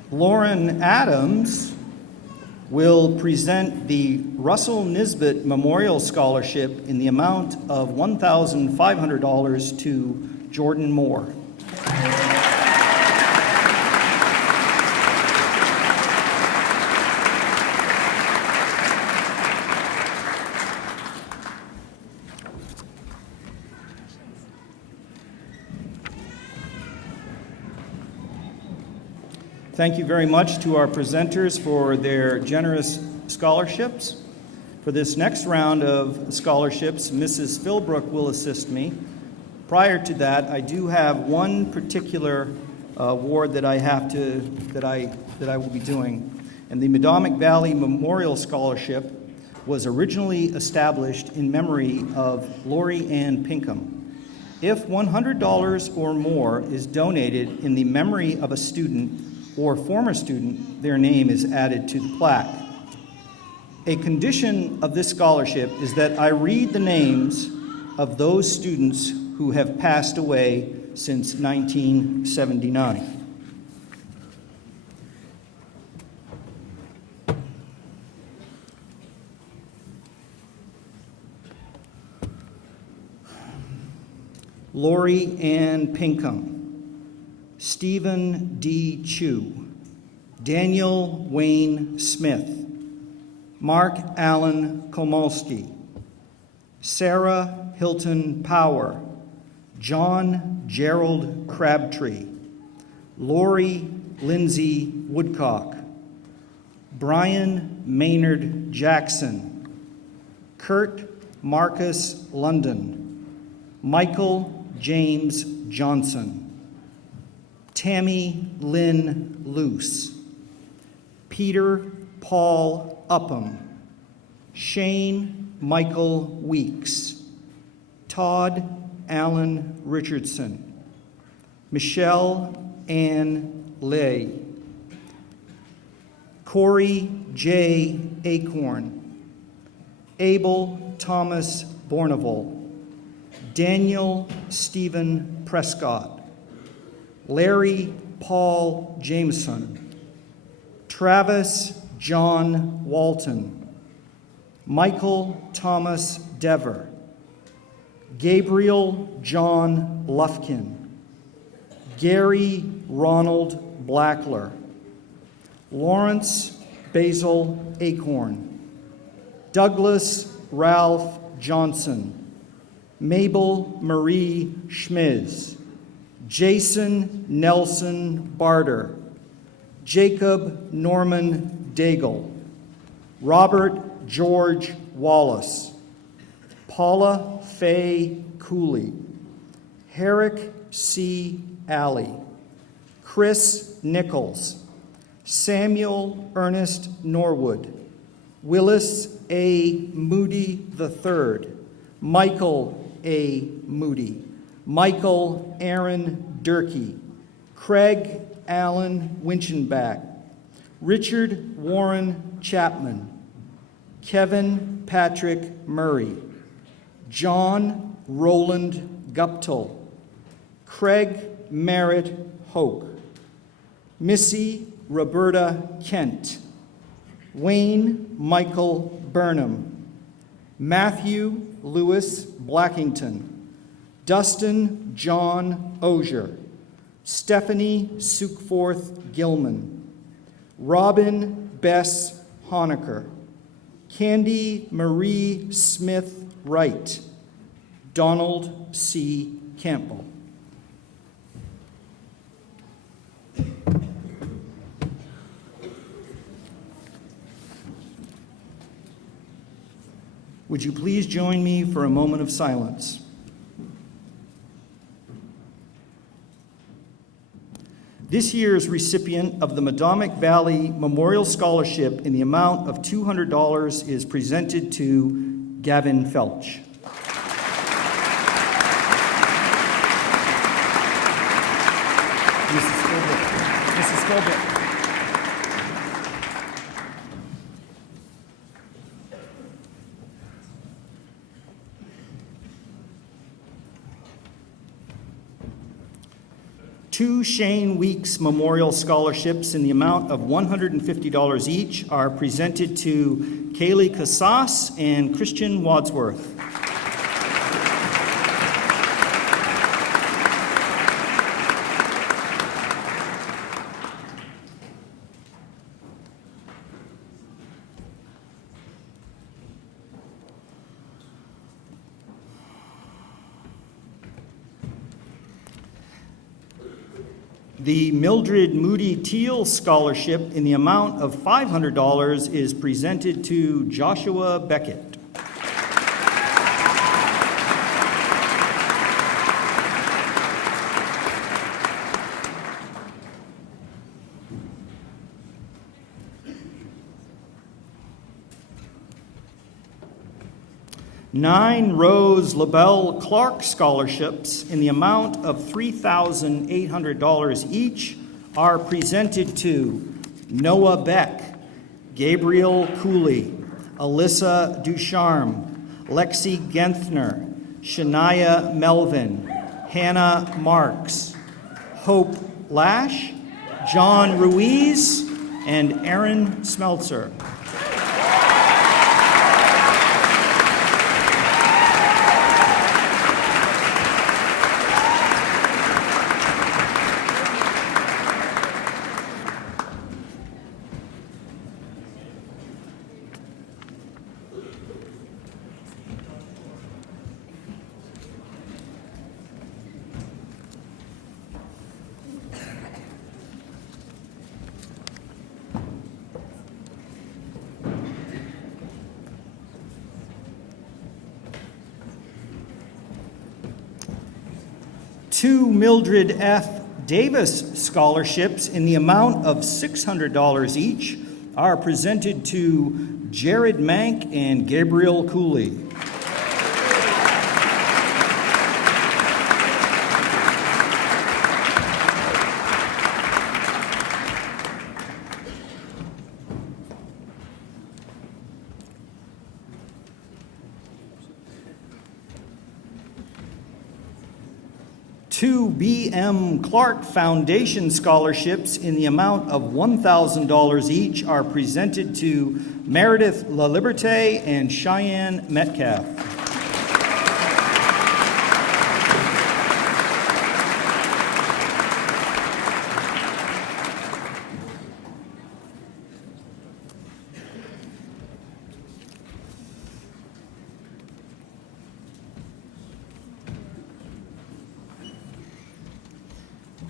Lauren Adams will present the Russell Nisbet Memorial Scholarship in the amount of $1,500 to Jordan Moore. Thank you very much to our presenters for their generous scholarships. For this next round of scholarships, Mrs. Philbrook will assist me. Prior to that, I do have one particular award that I will be doing. And the Medomak Valley Memorial Scholarship was originally established in memory of Lori Ann Pinkham. If $100 or more is donated in the memory of a student or former student, their name is added to the plaque. A condition of this scholarship is that I read the names of those students who have passed away since 1979. Lori Ann Pinkham, Stephen D. Chu, Daniel Wayne Smith, Mark Allen Komolsky, Sarah Hilton Power, John Gerald Crabtree, Lori Lindsay Woodcock, Brian Maynard Jackson, Kurt Marcus London, Michael James Johnson, Tammy Lynn Luce, Peter Paul Upham, Shane Michael Weeks, Todd Allen Richardson, Michelle Ann Lay, Corey J. Acorn, Abel Thomas Bourneval, Daniel Stephen Prescott, Larry Paul Jameson, Travis John Walton, Michael Thomas Dever, Gabriel John Lufkin, Gary Ronald Blackler, Lawrence Basil Acorn, Douglas Ralph Johnson, Mabel Marie Schmiz, Jason Nelson Barter, Jacob Norman Daigle, Robert George Wallace, Paula Faye Cooley, Herrick C. Alley, Chris Nichols, Samuel Ernest Norwood, Willis A. Moody III, Michael A. Moody, Michael Aaron Durkee, Craig Allen Winchenbach, Richard Warren Chapman, Kevin Patrick Murray, John Roland Guptill, Craig Merritt Hoke, Missy Roberta Kent, Wayne Michael Burnham, Matthew Lewis Blackington, Dustin John Osier, Stephanie Sukeforth Gilman, Robin Bess Honecker, Candy Marie Smith Wright, Donald C. Campbell. Would you please join me for a moment of silence? This year's recipient of the Medomak Valley Memorial Scholarship in the amount of $200 is presented to Gavin Felch. Mrs. Philbrook. Two Shane Weeks Memorial Scholarships in the amount of $150 each are presented to Kaylee Casas and Christian Wadsworth. The Mildred Moody Teal Scholarship in the amount of $500 is presented to Joshua Beckett. Nine Rose LaBelle Clark Scholarships in the amount of $3,800 each are presented to Noah Beck, Gabriel Cooley, Alyssa Ducharme, Lexi Genthner, Shania Melvin, Hannah Marks, Hope Lash, John Ruiz, and Aaron Smeltzer. 2 Mildred F. Davis scholarships in the amount of $600 each are presented to Jared Mank and Gabriel Cooley. Two B.M. Clark Foundation scholarships in the amount of $1,000 each are presented to Meredith La Liberté and Cheyenne Metcalf.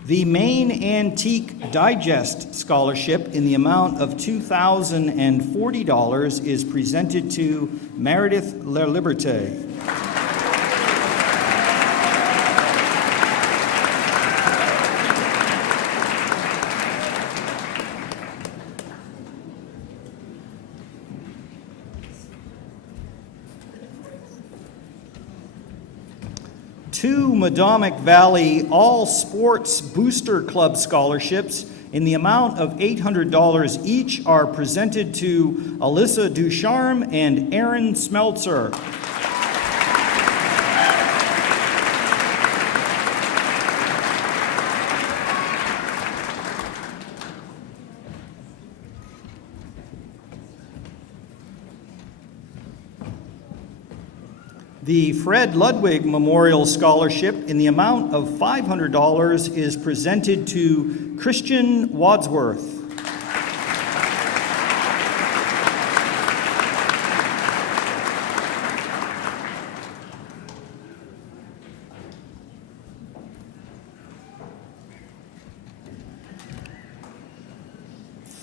The Maine Antique Digest Scholarship in the amount of $2,040 is presented to Meredith La Liberté. Two Medomak Valley All Sports Booster Club scholarships in the amount of $800 each are presented to Alyssa Ducharme and Aaron Smeltzer. The Fred Ludwig Memorial Scholarship in the amount of $500 is presented to Christian Wadsworth.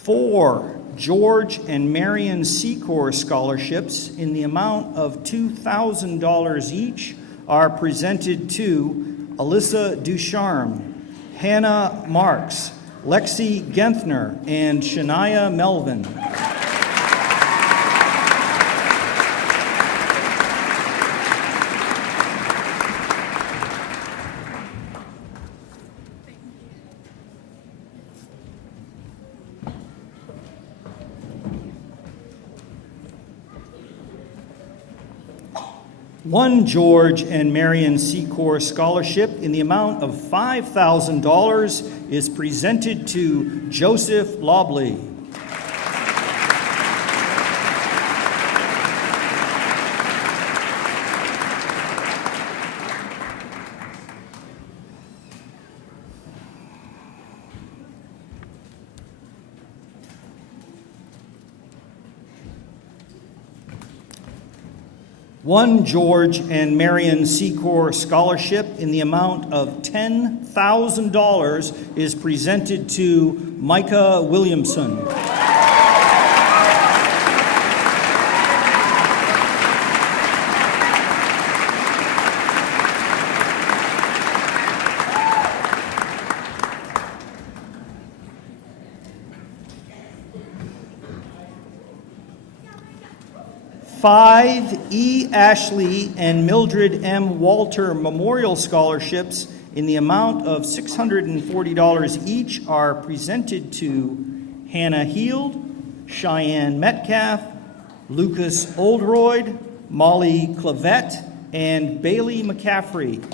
Four George and Marion Secor scholarships in the amount of $2,000 each are presented to Alyssa Ducharme, Hannah Marks, Lexi Genthner, and Shania Melvin. One George and Marion Secor scholarship in the amount of $5,000 is presented to Joseph Lobley. One George and Marion Secor scholarship in the amount of $10,000 is presented to Micah Williamson. Five E. Ashley and Mildred M. Walter Memorial Scholarships in the amount of $640 each are presented to Hannah Heald, Cheyenne Metcalf, Lucas Oldroyd, Molly Clavette, and Bailey McCaffrey.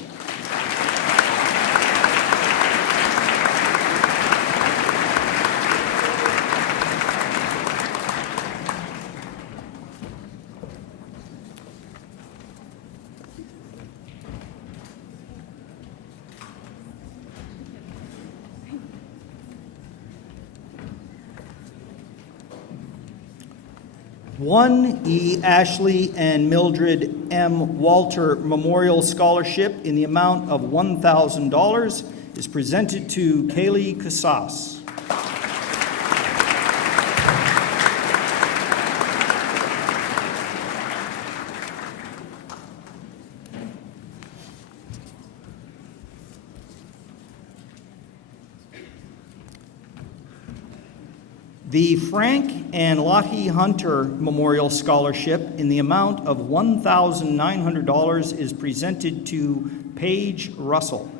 One E. Ashley and Mildred M. Walter Memorial Scholarship in the amount of $1,000 is presented to Kaylee Casas. The Frank and Lottie Hunter Memorial Scholarship in the amount of $1,900 is presented to Paige Russell.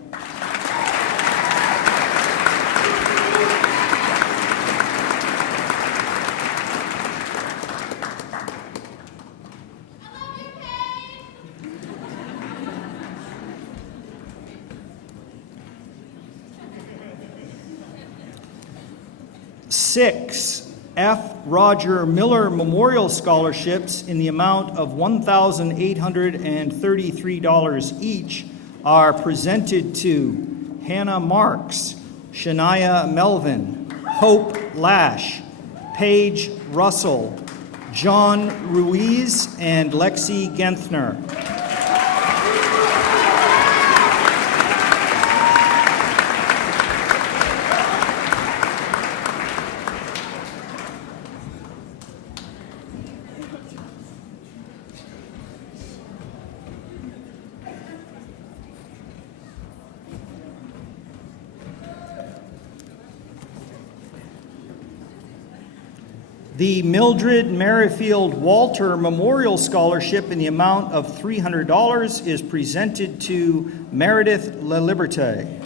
Six F. Roger Miller Memorial Scholarships in the amount of $1,833 each are presented to Hannah Marks, Shania Melvin, Hope Lash, Paige Russell, John Ruiz, and Lexi Genthner. The Mildred Merrifield Walter Memorial Scholarship in the amount of $300 is presented to Meredith LaLiberte.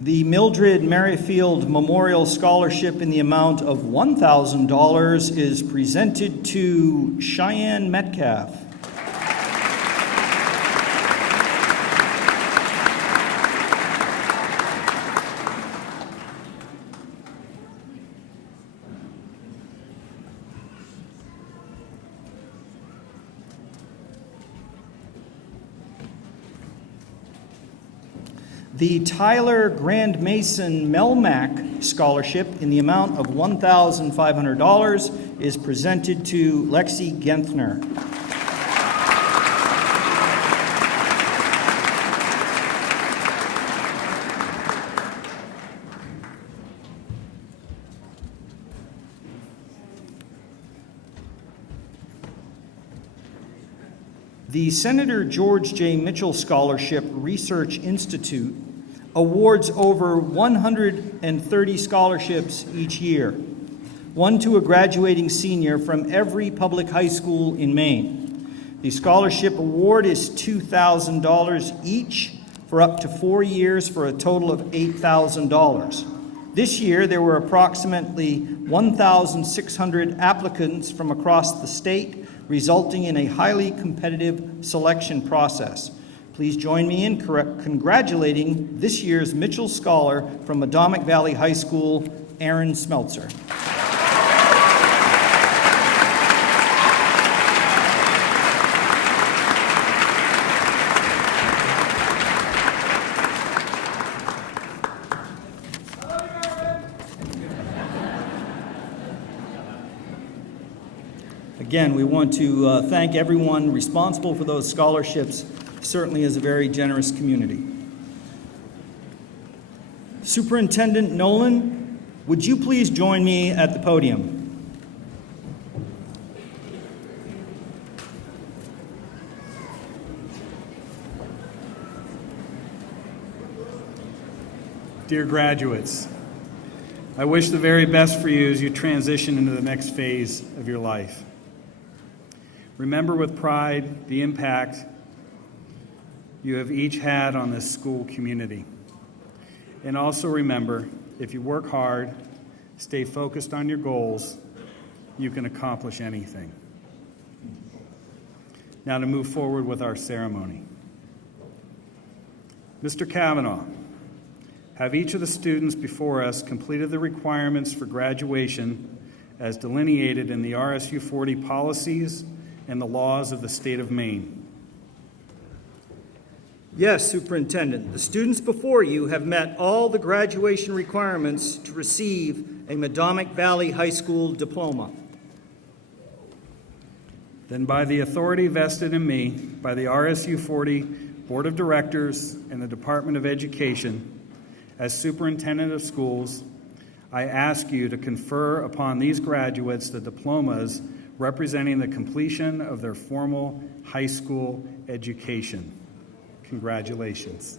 The Mildred Merrifield Memorial Scholarship in the amount of $1,000 is presented to Cheyenne Metcalf. The Tyler Grand Mason Medomak Scholarship in the amount of $1,500 is presented to Lexi Genthner. The Senator George J. Mitchell Scholarship Research Institute awards over 130 scholarships each year, one to a graduating senior from every public high school in Maine. The scholarship award is $2,000 each for up to 4 years for a total of $8,000. This year, there were approximately 1,600 applicants from across the state, resulting in a highly competitive selection process. Please join me in congratulating this year's Mitchell Scholar from Medomak Valley High School, Aaron Smeltzer. Again, we want to thank everyone responsible for those scholarships. Certainly is a very generous community. Superintendent Nolan, would you please join me at the podium? Dear graduates, I wish the very best for you as you transition into the next phase of your life. Remember with pride the impact you have each had on this school community. And also remember, if you work hard, stay focused on your goals, you can accomplish anything. Now to move forward with our ceremony. Mr. Kavanaugh, have each of the students before us completed the requirements for graduation as delineated in the RSU 40 policies and the laws of the state of Maine? Yes, Superintendent. The students before you have met all the graduation requirements to receive a Medomak Valley High School diploma. Then by the authority vested in me by the RSU 40 Board of Directors and the Department of Education, as superintendent of schools, I ask you to confer upon these graduates the diplomas representing the completion of their formal high school education. Congratulations.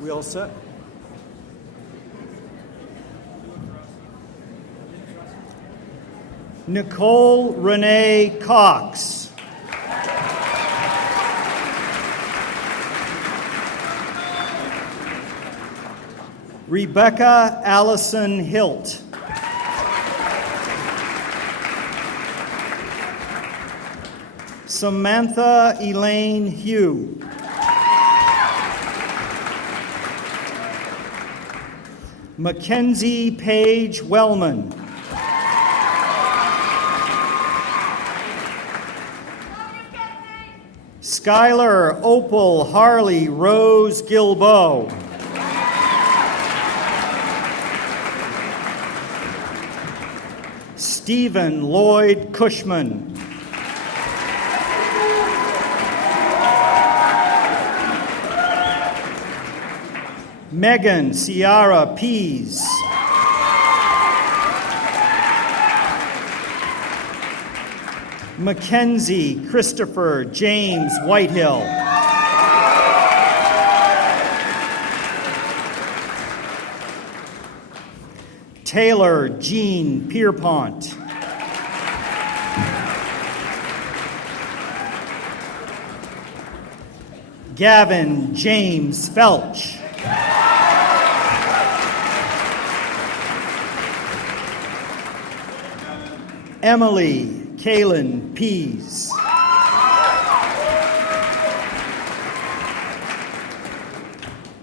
We all set? Nicole Renee Cox. Rebecca Allison Hilt. Samantha Elaine Hugh. Mackenzie Paige Wellman. Skylar Opal Harley Rose Gilbo. Stephen Lloyd Cushman. Megan Ciara Pease. Mackenzie Christopher James Whitehill. Taylor Jean Pierpont. Gavin James Felch. Emily Kaylin Pease.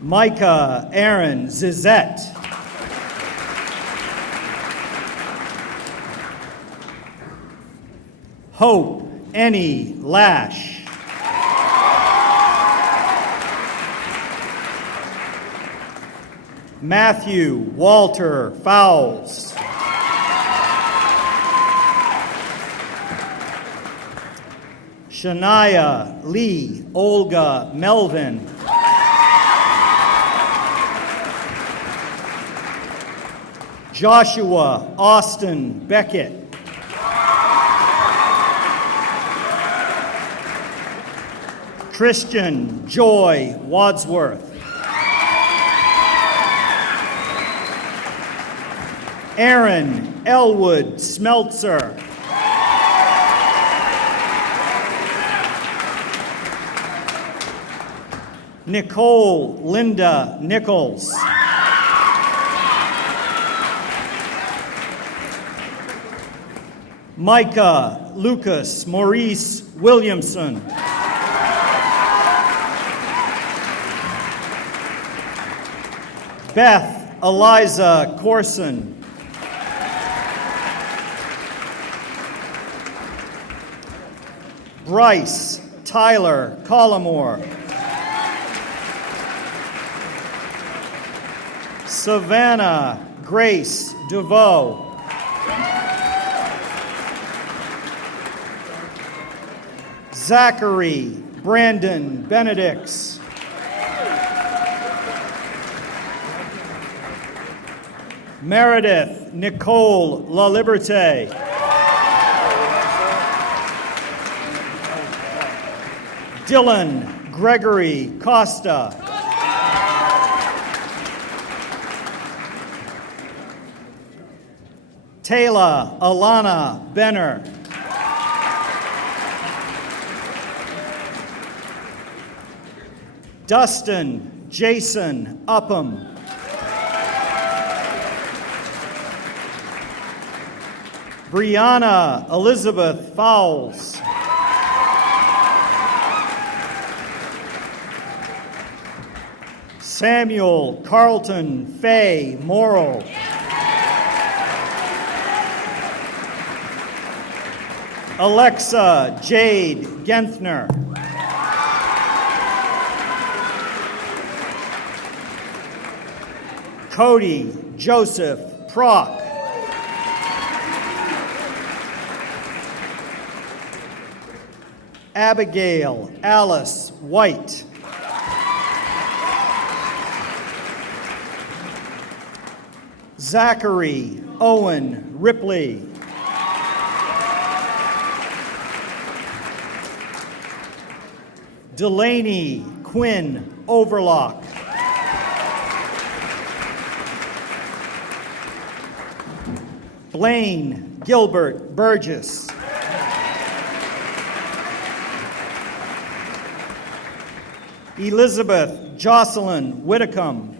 Micah Aaron Zizette. Hope Annie Lash. Matthew Walter Fowles. Shania Lee Olga Melvin. Joshua Austin Beckett. Christian Joy Wadsworth. Aaron Elwood Smeltzer. Nicole Linda Nichols. Micah Lucas Maurice Williamson. Beth Eliza Corson. Bryce Tyler Collimore. Savannah Grace DeVoe. Zachary Brandon Benedicts. Meredith Nicole LaLiberte. Dylan Gregory Costa. Taylor Alana Benner. Dustin Jason Upham. Brianna Elizabeth Fowles. Samuel Carlton Fay Morrill. Alexa Jade Genthner. Cody Joseph Prock. Abigail Alice White. Zachary Owen Ripley. Delaney Quinn Overlock. Blaine Gilbert Burgess. Elizabeth Jocelyn Whitcomb.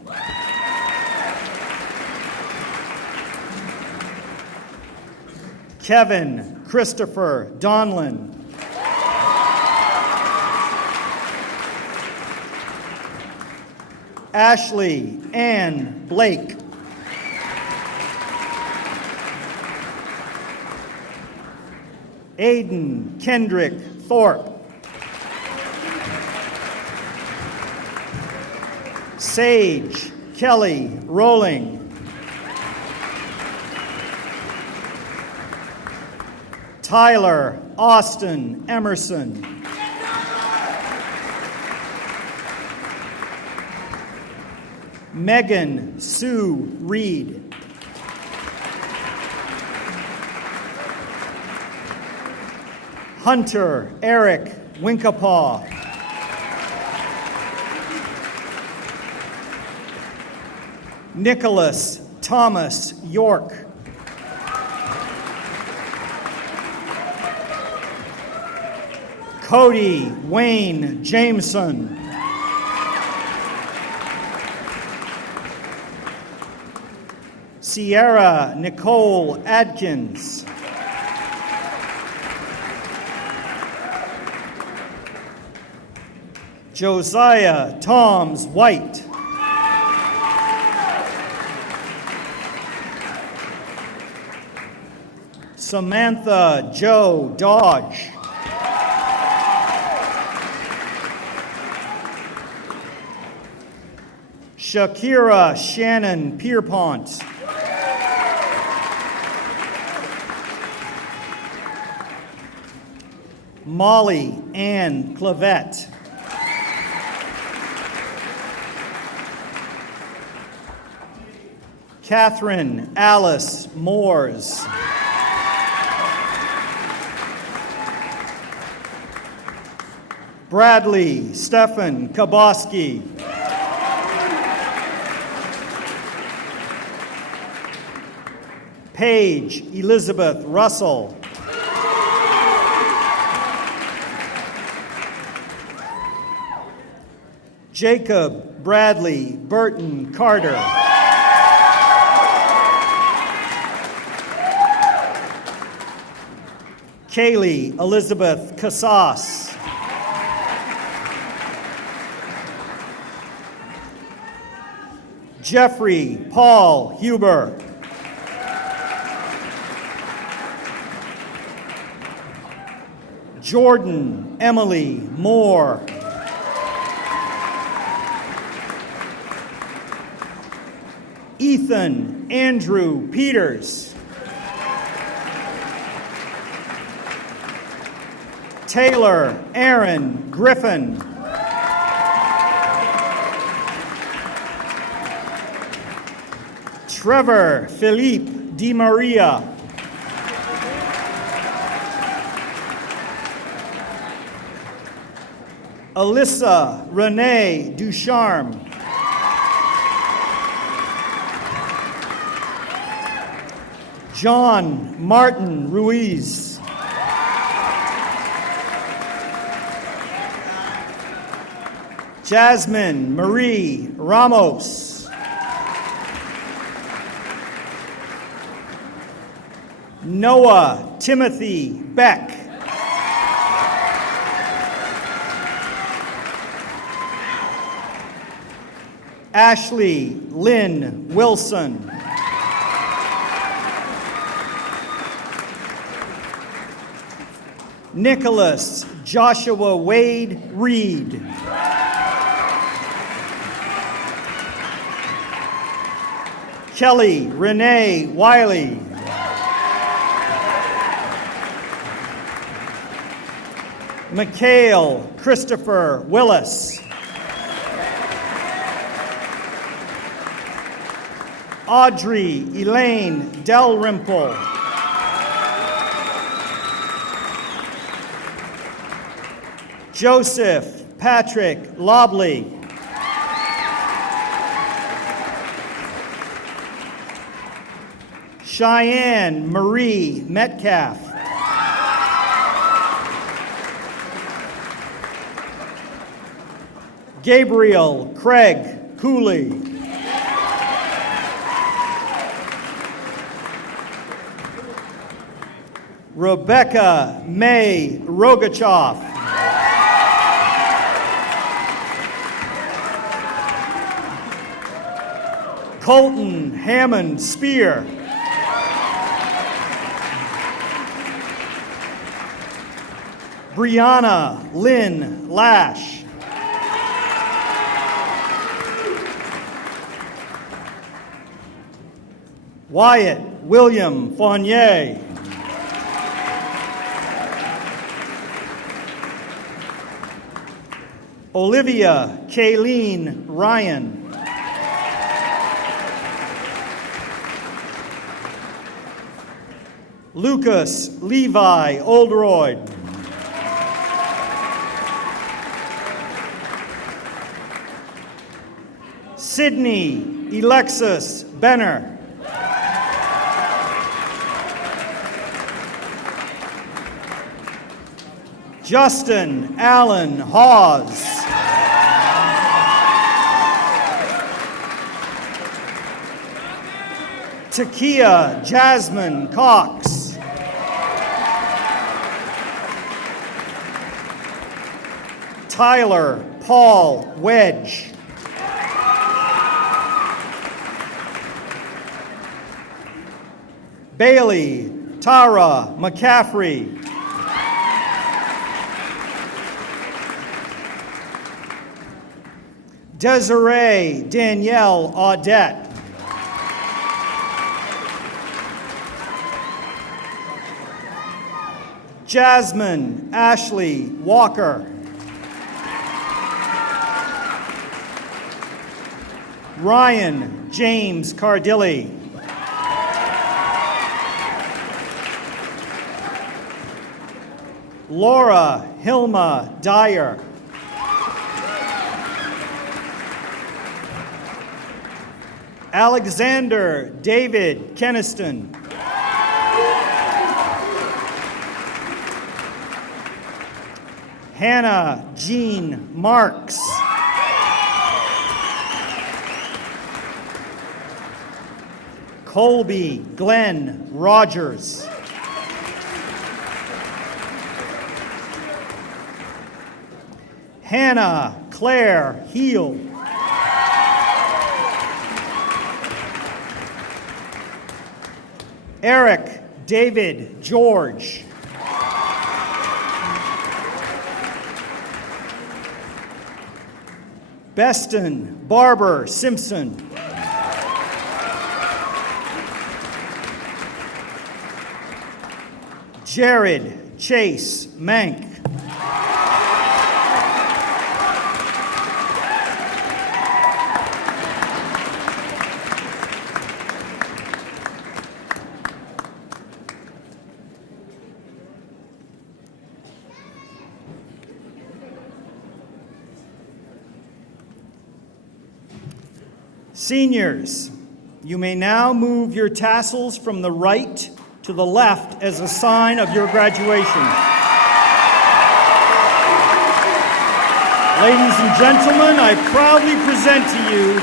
Kevin Christopher Donlin. Ashley Ann Blake. Aiden Kendrick Thorpe. Sage Kelly Rowling. Tyler Austin Emerson. Megan Sue Reed. Hunter Eric Winkapaw. Nicholas Thomas York. Cody Wayne Jameson. Sierra Nicole Adkins. Josiah Toms White. Samantha Joe Dodge. Shakira Shannon Pierpont. Molly Ann Clavette. Catherine Alice Moores. Bradley Stephan Kaboski. Paige Elizabeth Russell. Jacob Bradley Burton Carter. Kaylee Elizabeth Casas. Jeffrey Paul Huber. Jordan Emily Moore. Ethan Andrew Peters. Taylor Aaron Griffin. Trevor Philippe Di Maria. Alyssa Renee Ducharme. John Martin Ruiz. Jasmine Marie Ramos. Noah Timothy Beck. Ashley Lynn Wilson. Nicholas Joshua Wade Reed. Kelly Renee Wiley. Mikhail Christopher Willis. Audrey Elaine Dalrymple. Joseph Patrick Lobley. Cheyenne Marie Metcalf. Gabriel Craig Cooley. Rebecca May Rogachoff. Colton Hammond Spear. Brianna Lynn Lash. Wyatt William Fournier. Olivia Kayleen Ryan. Lucas Levi Oldroyd. Sydney Alexis Benner. Justin Allen Hawes. Takia Jasmine Cox. Tyler Paul Wedge. Bailey Tara McCaffrey. Desiree Danielle Audette. Jasmine Ashley Walker. Ryan James Cardilli. Laura Hilma Dyer. Alexander David Keniston. Hannah Jean Marks. Colby Glenn Rogers. Hannah Claire Heel. Eric David George. Beston Barber Simpson. Jared Chase Mank. Seniors, you may now move your tassels from the right to the left as a sign of your graduation. Ladies and gentlemen, I proudly present to you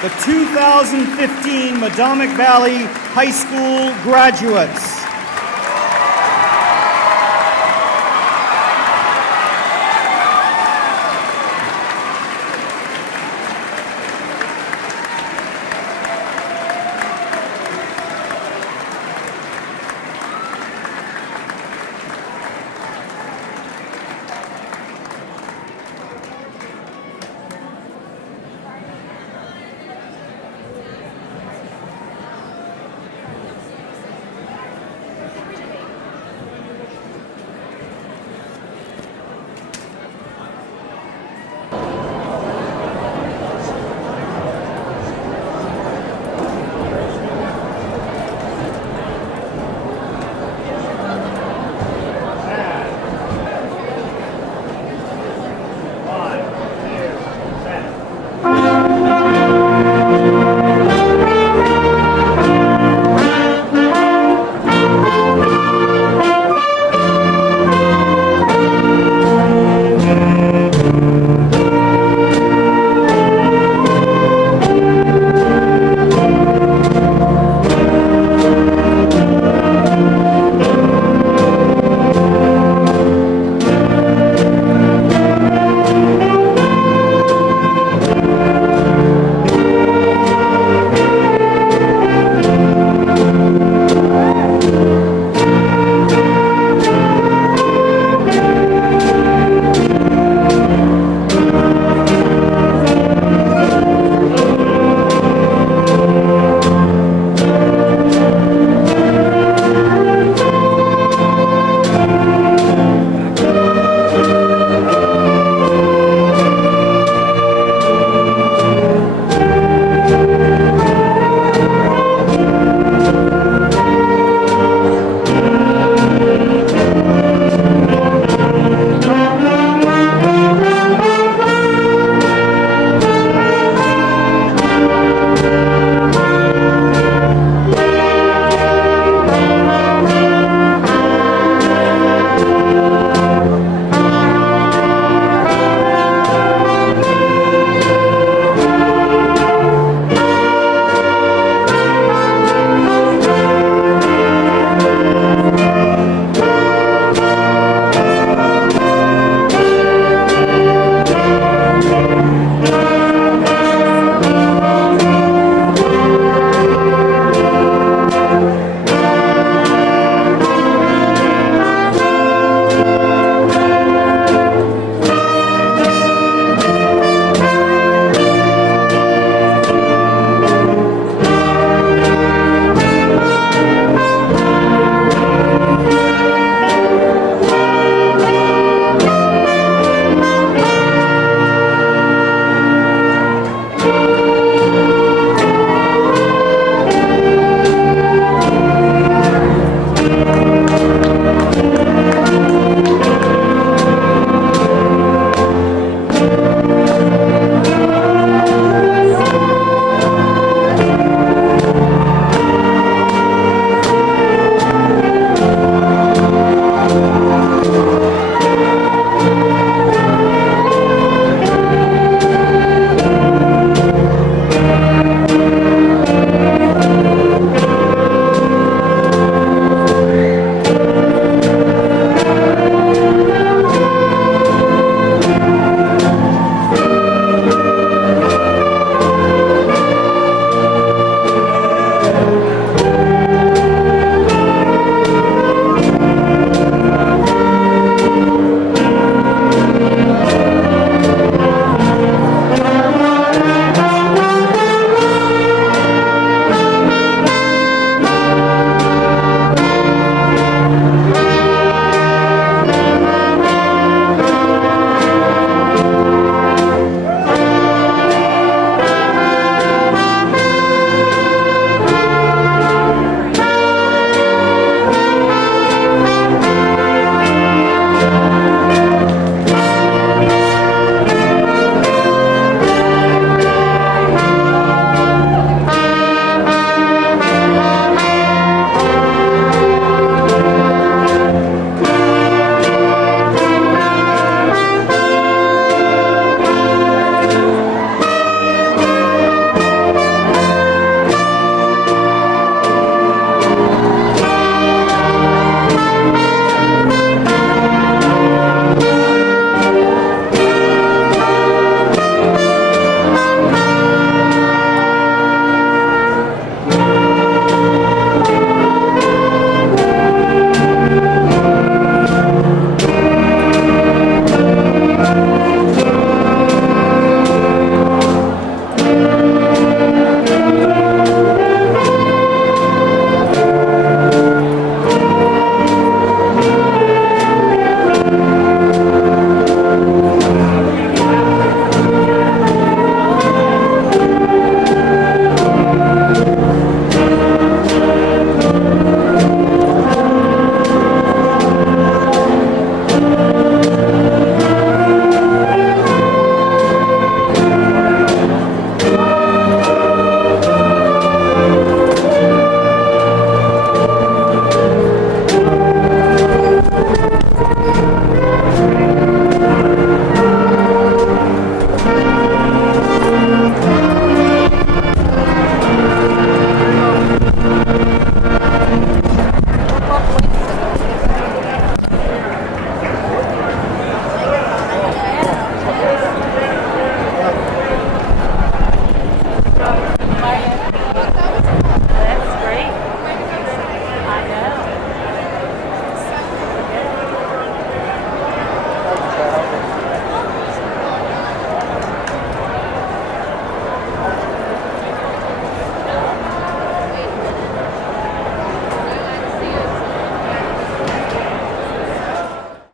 the 2015 Medomak Valley High School graduates.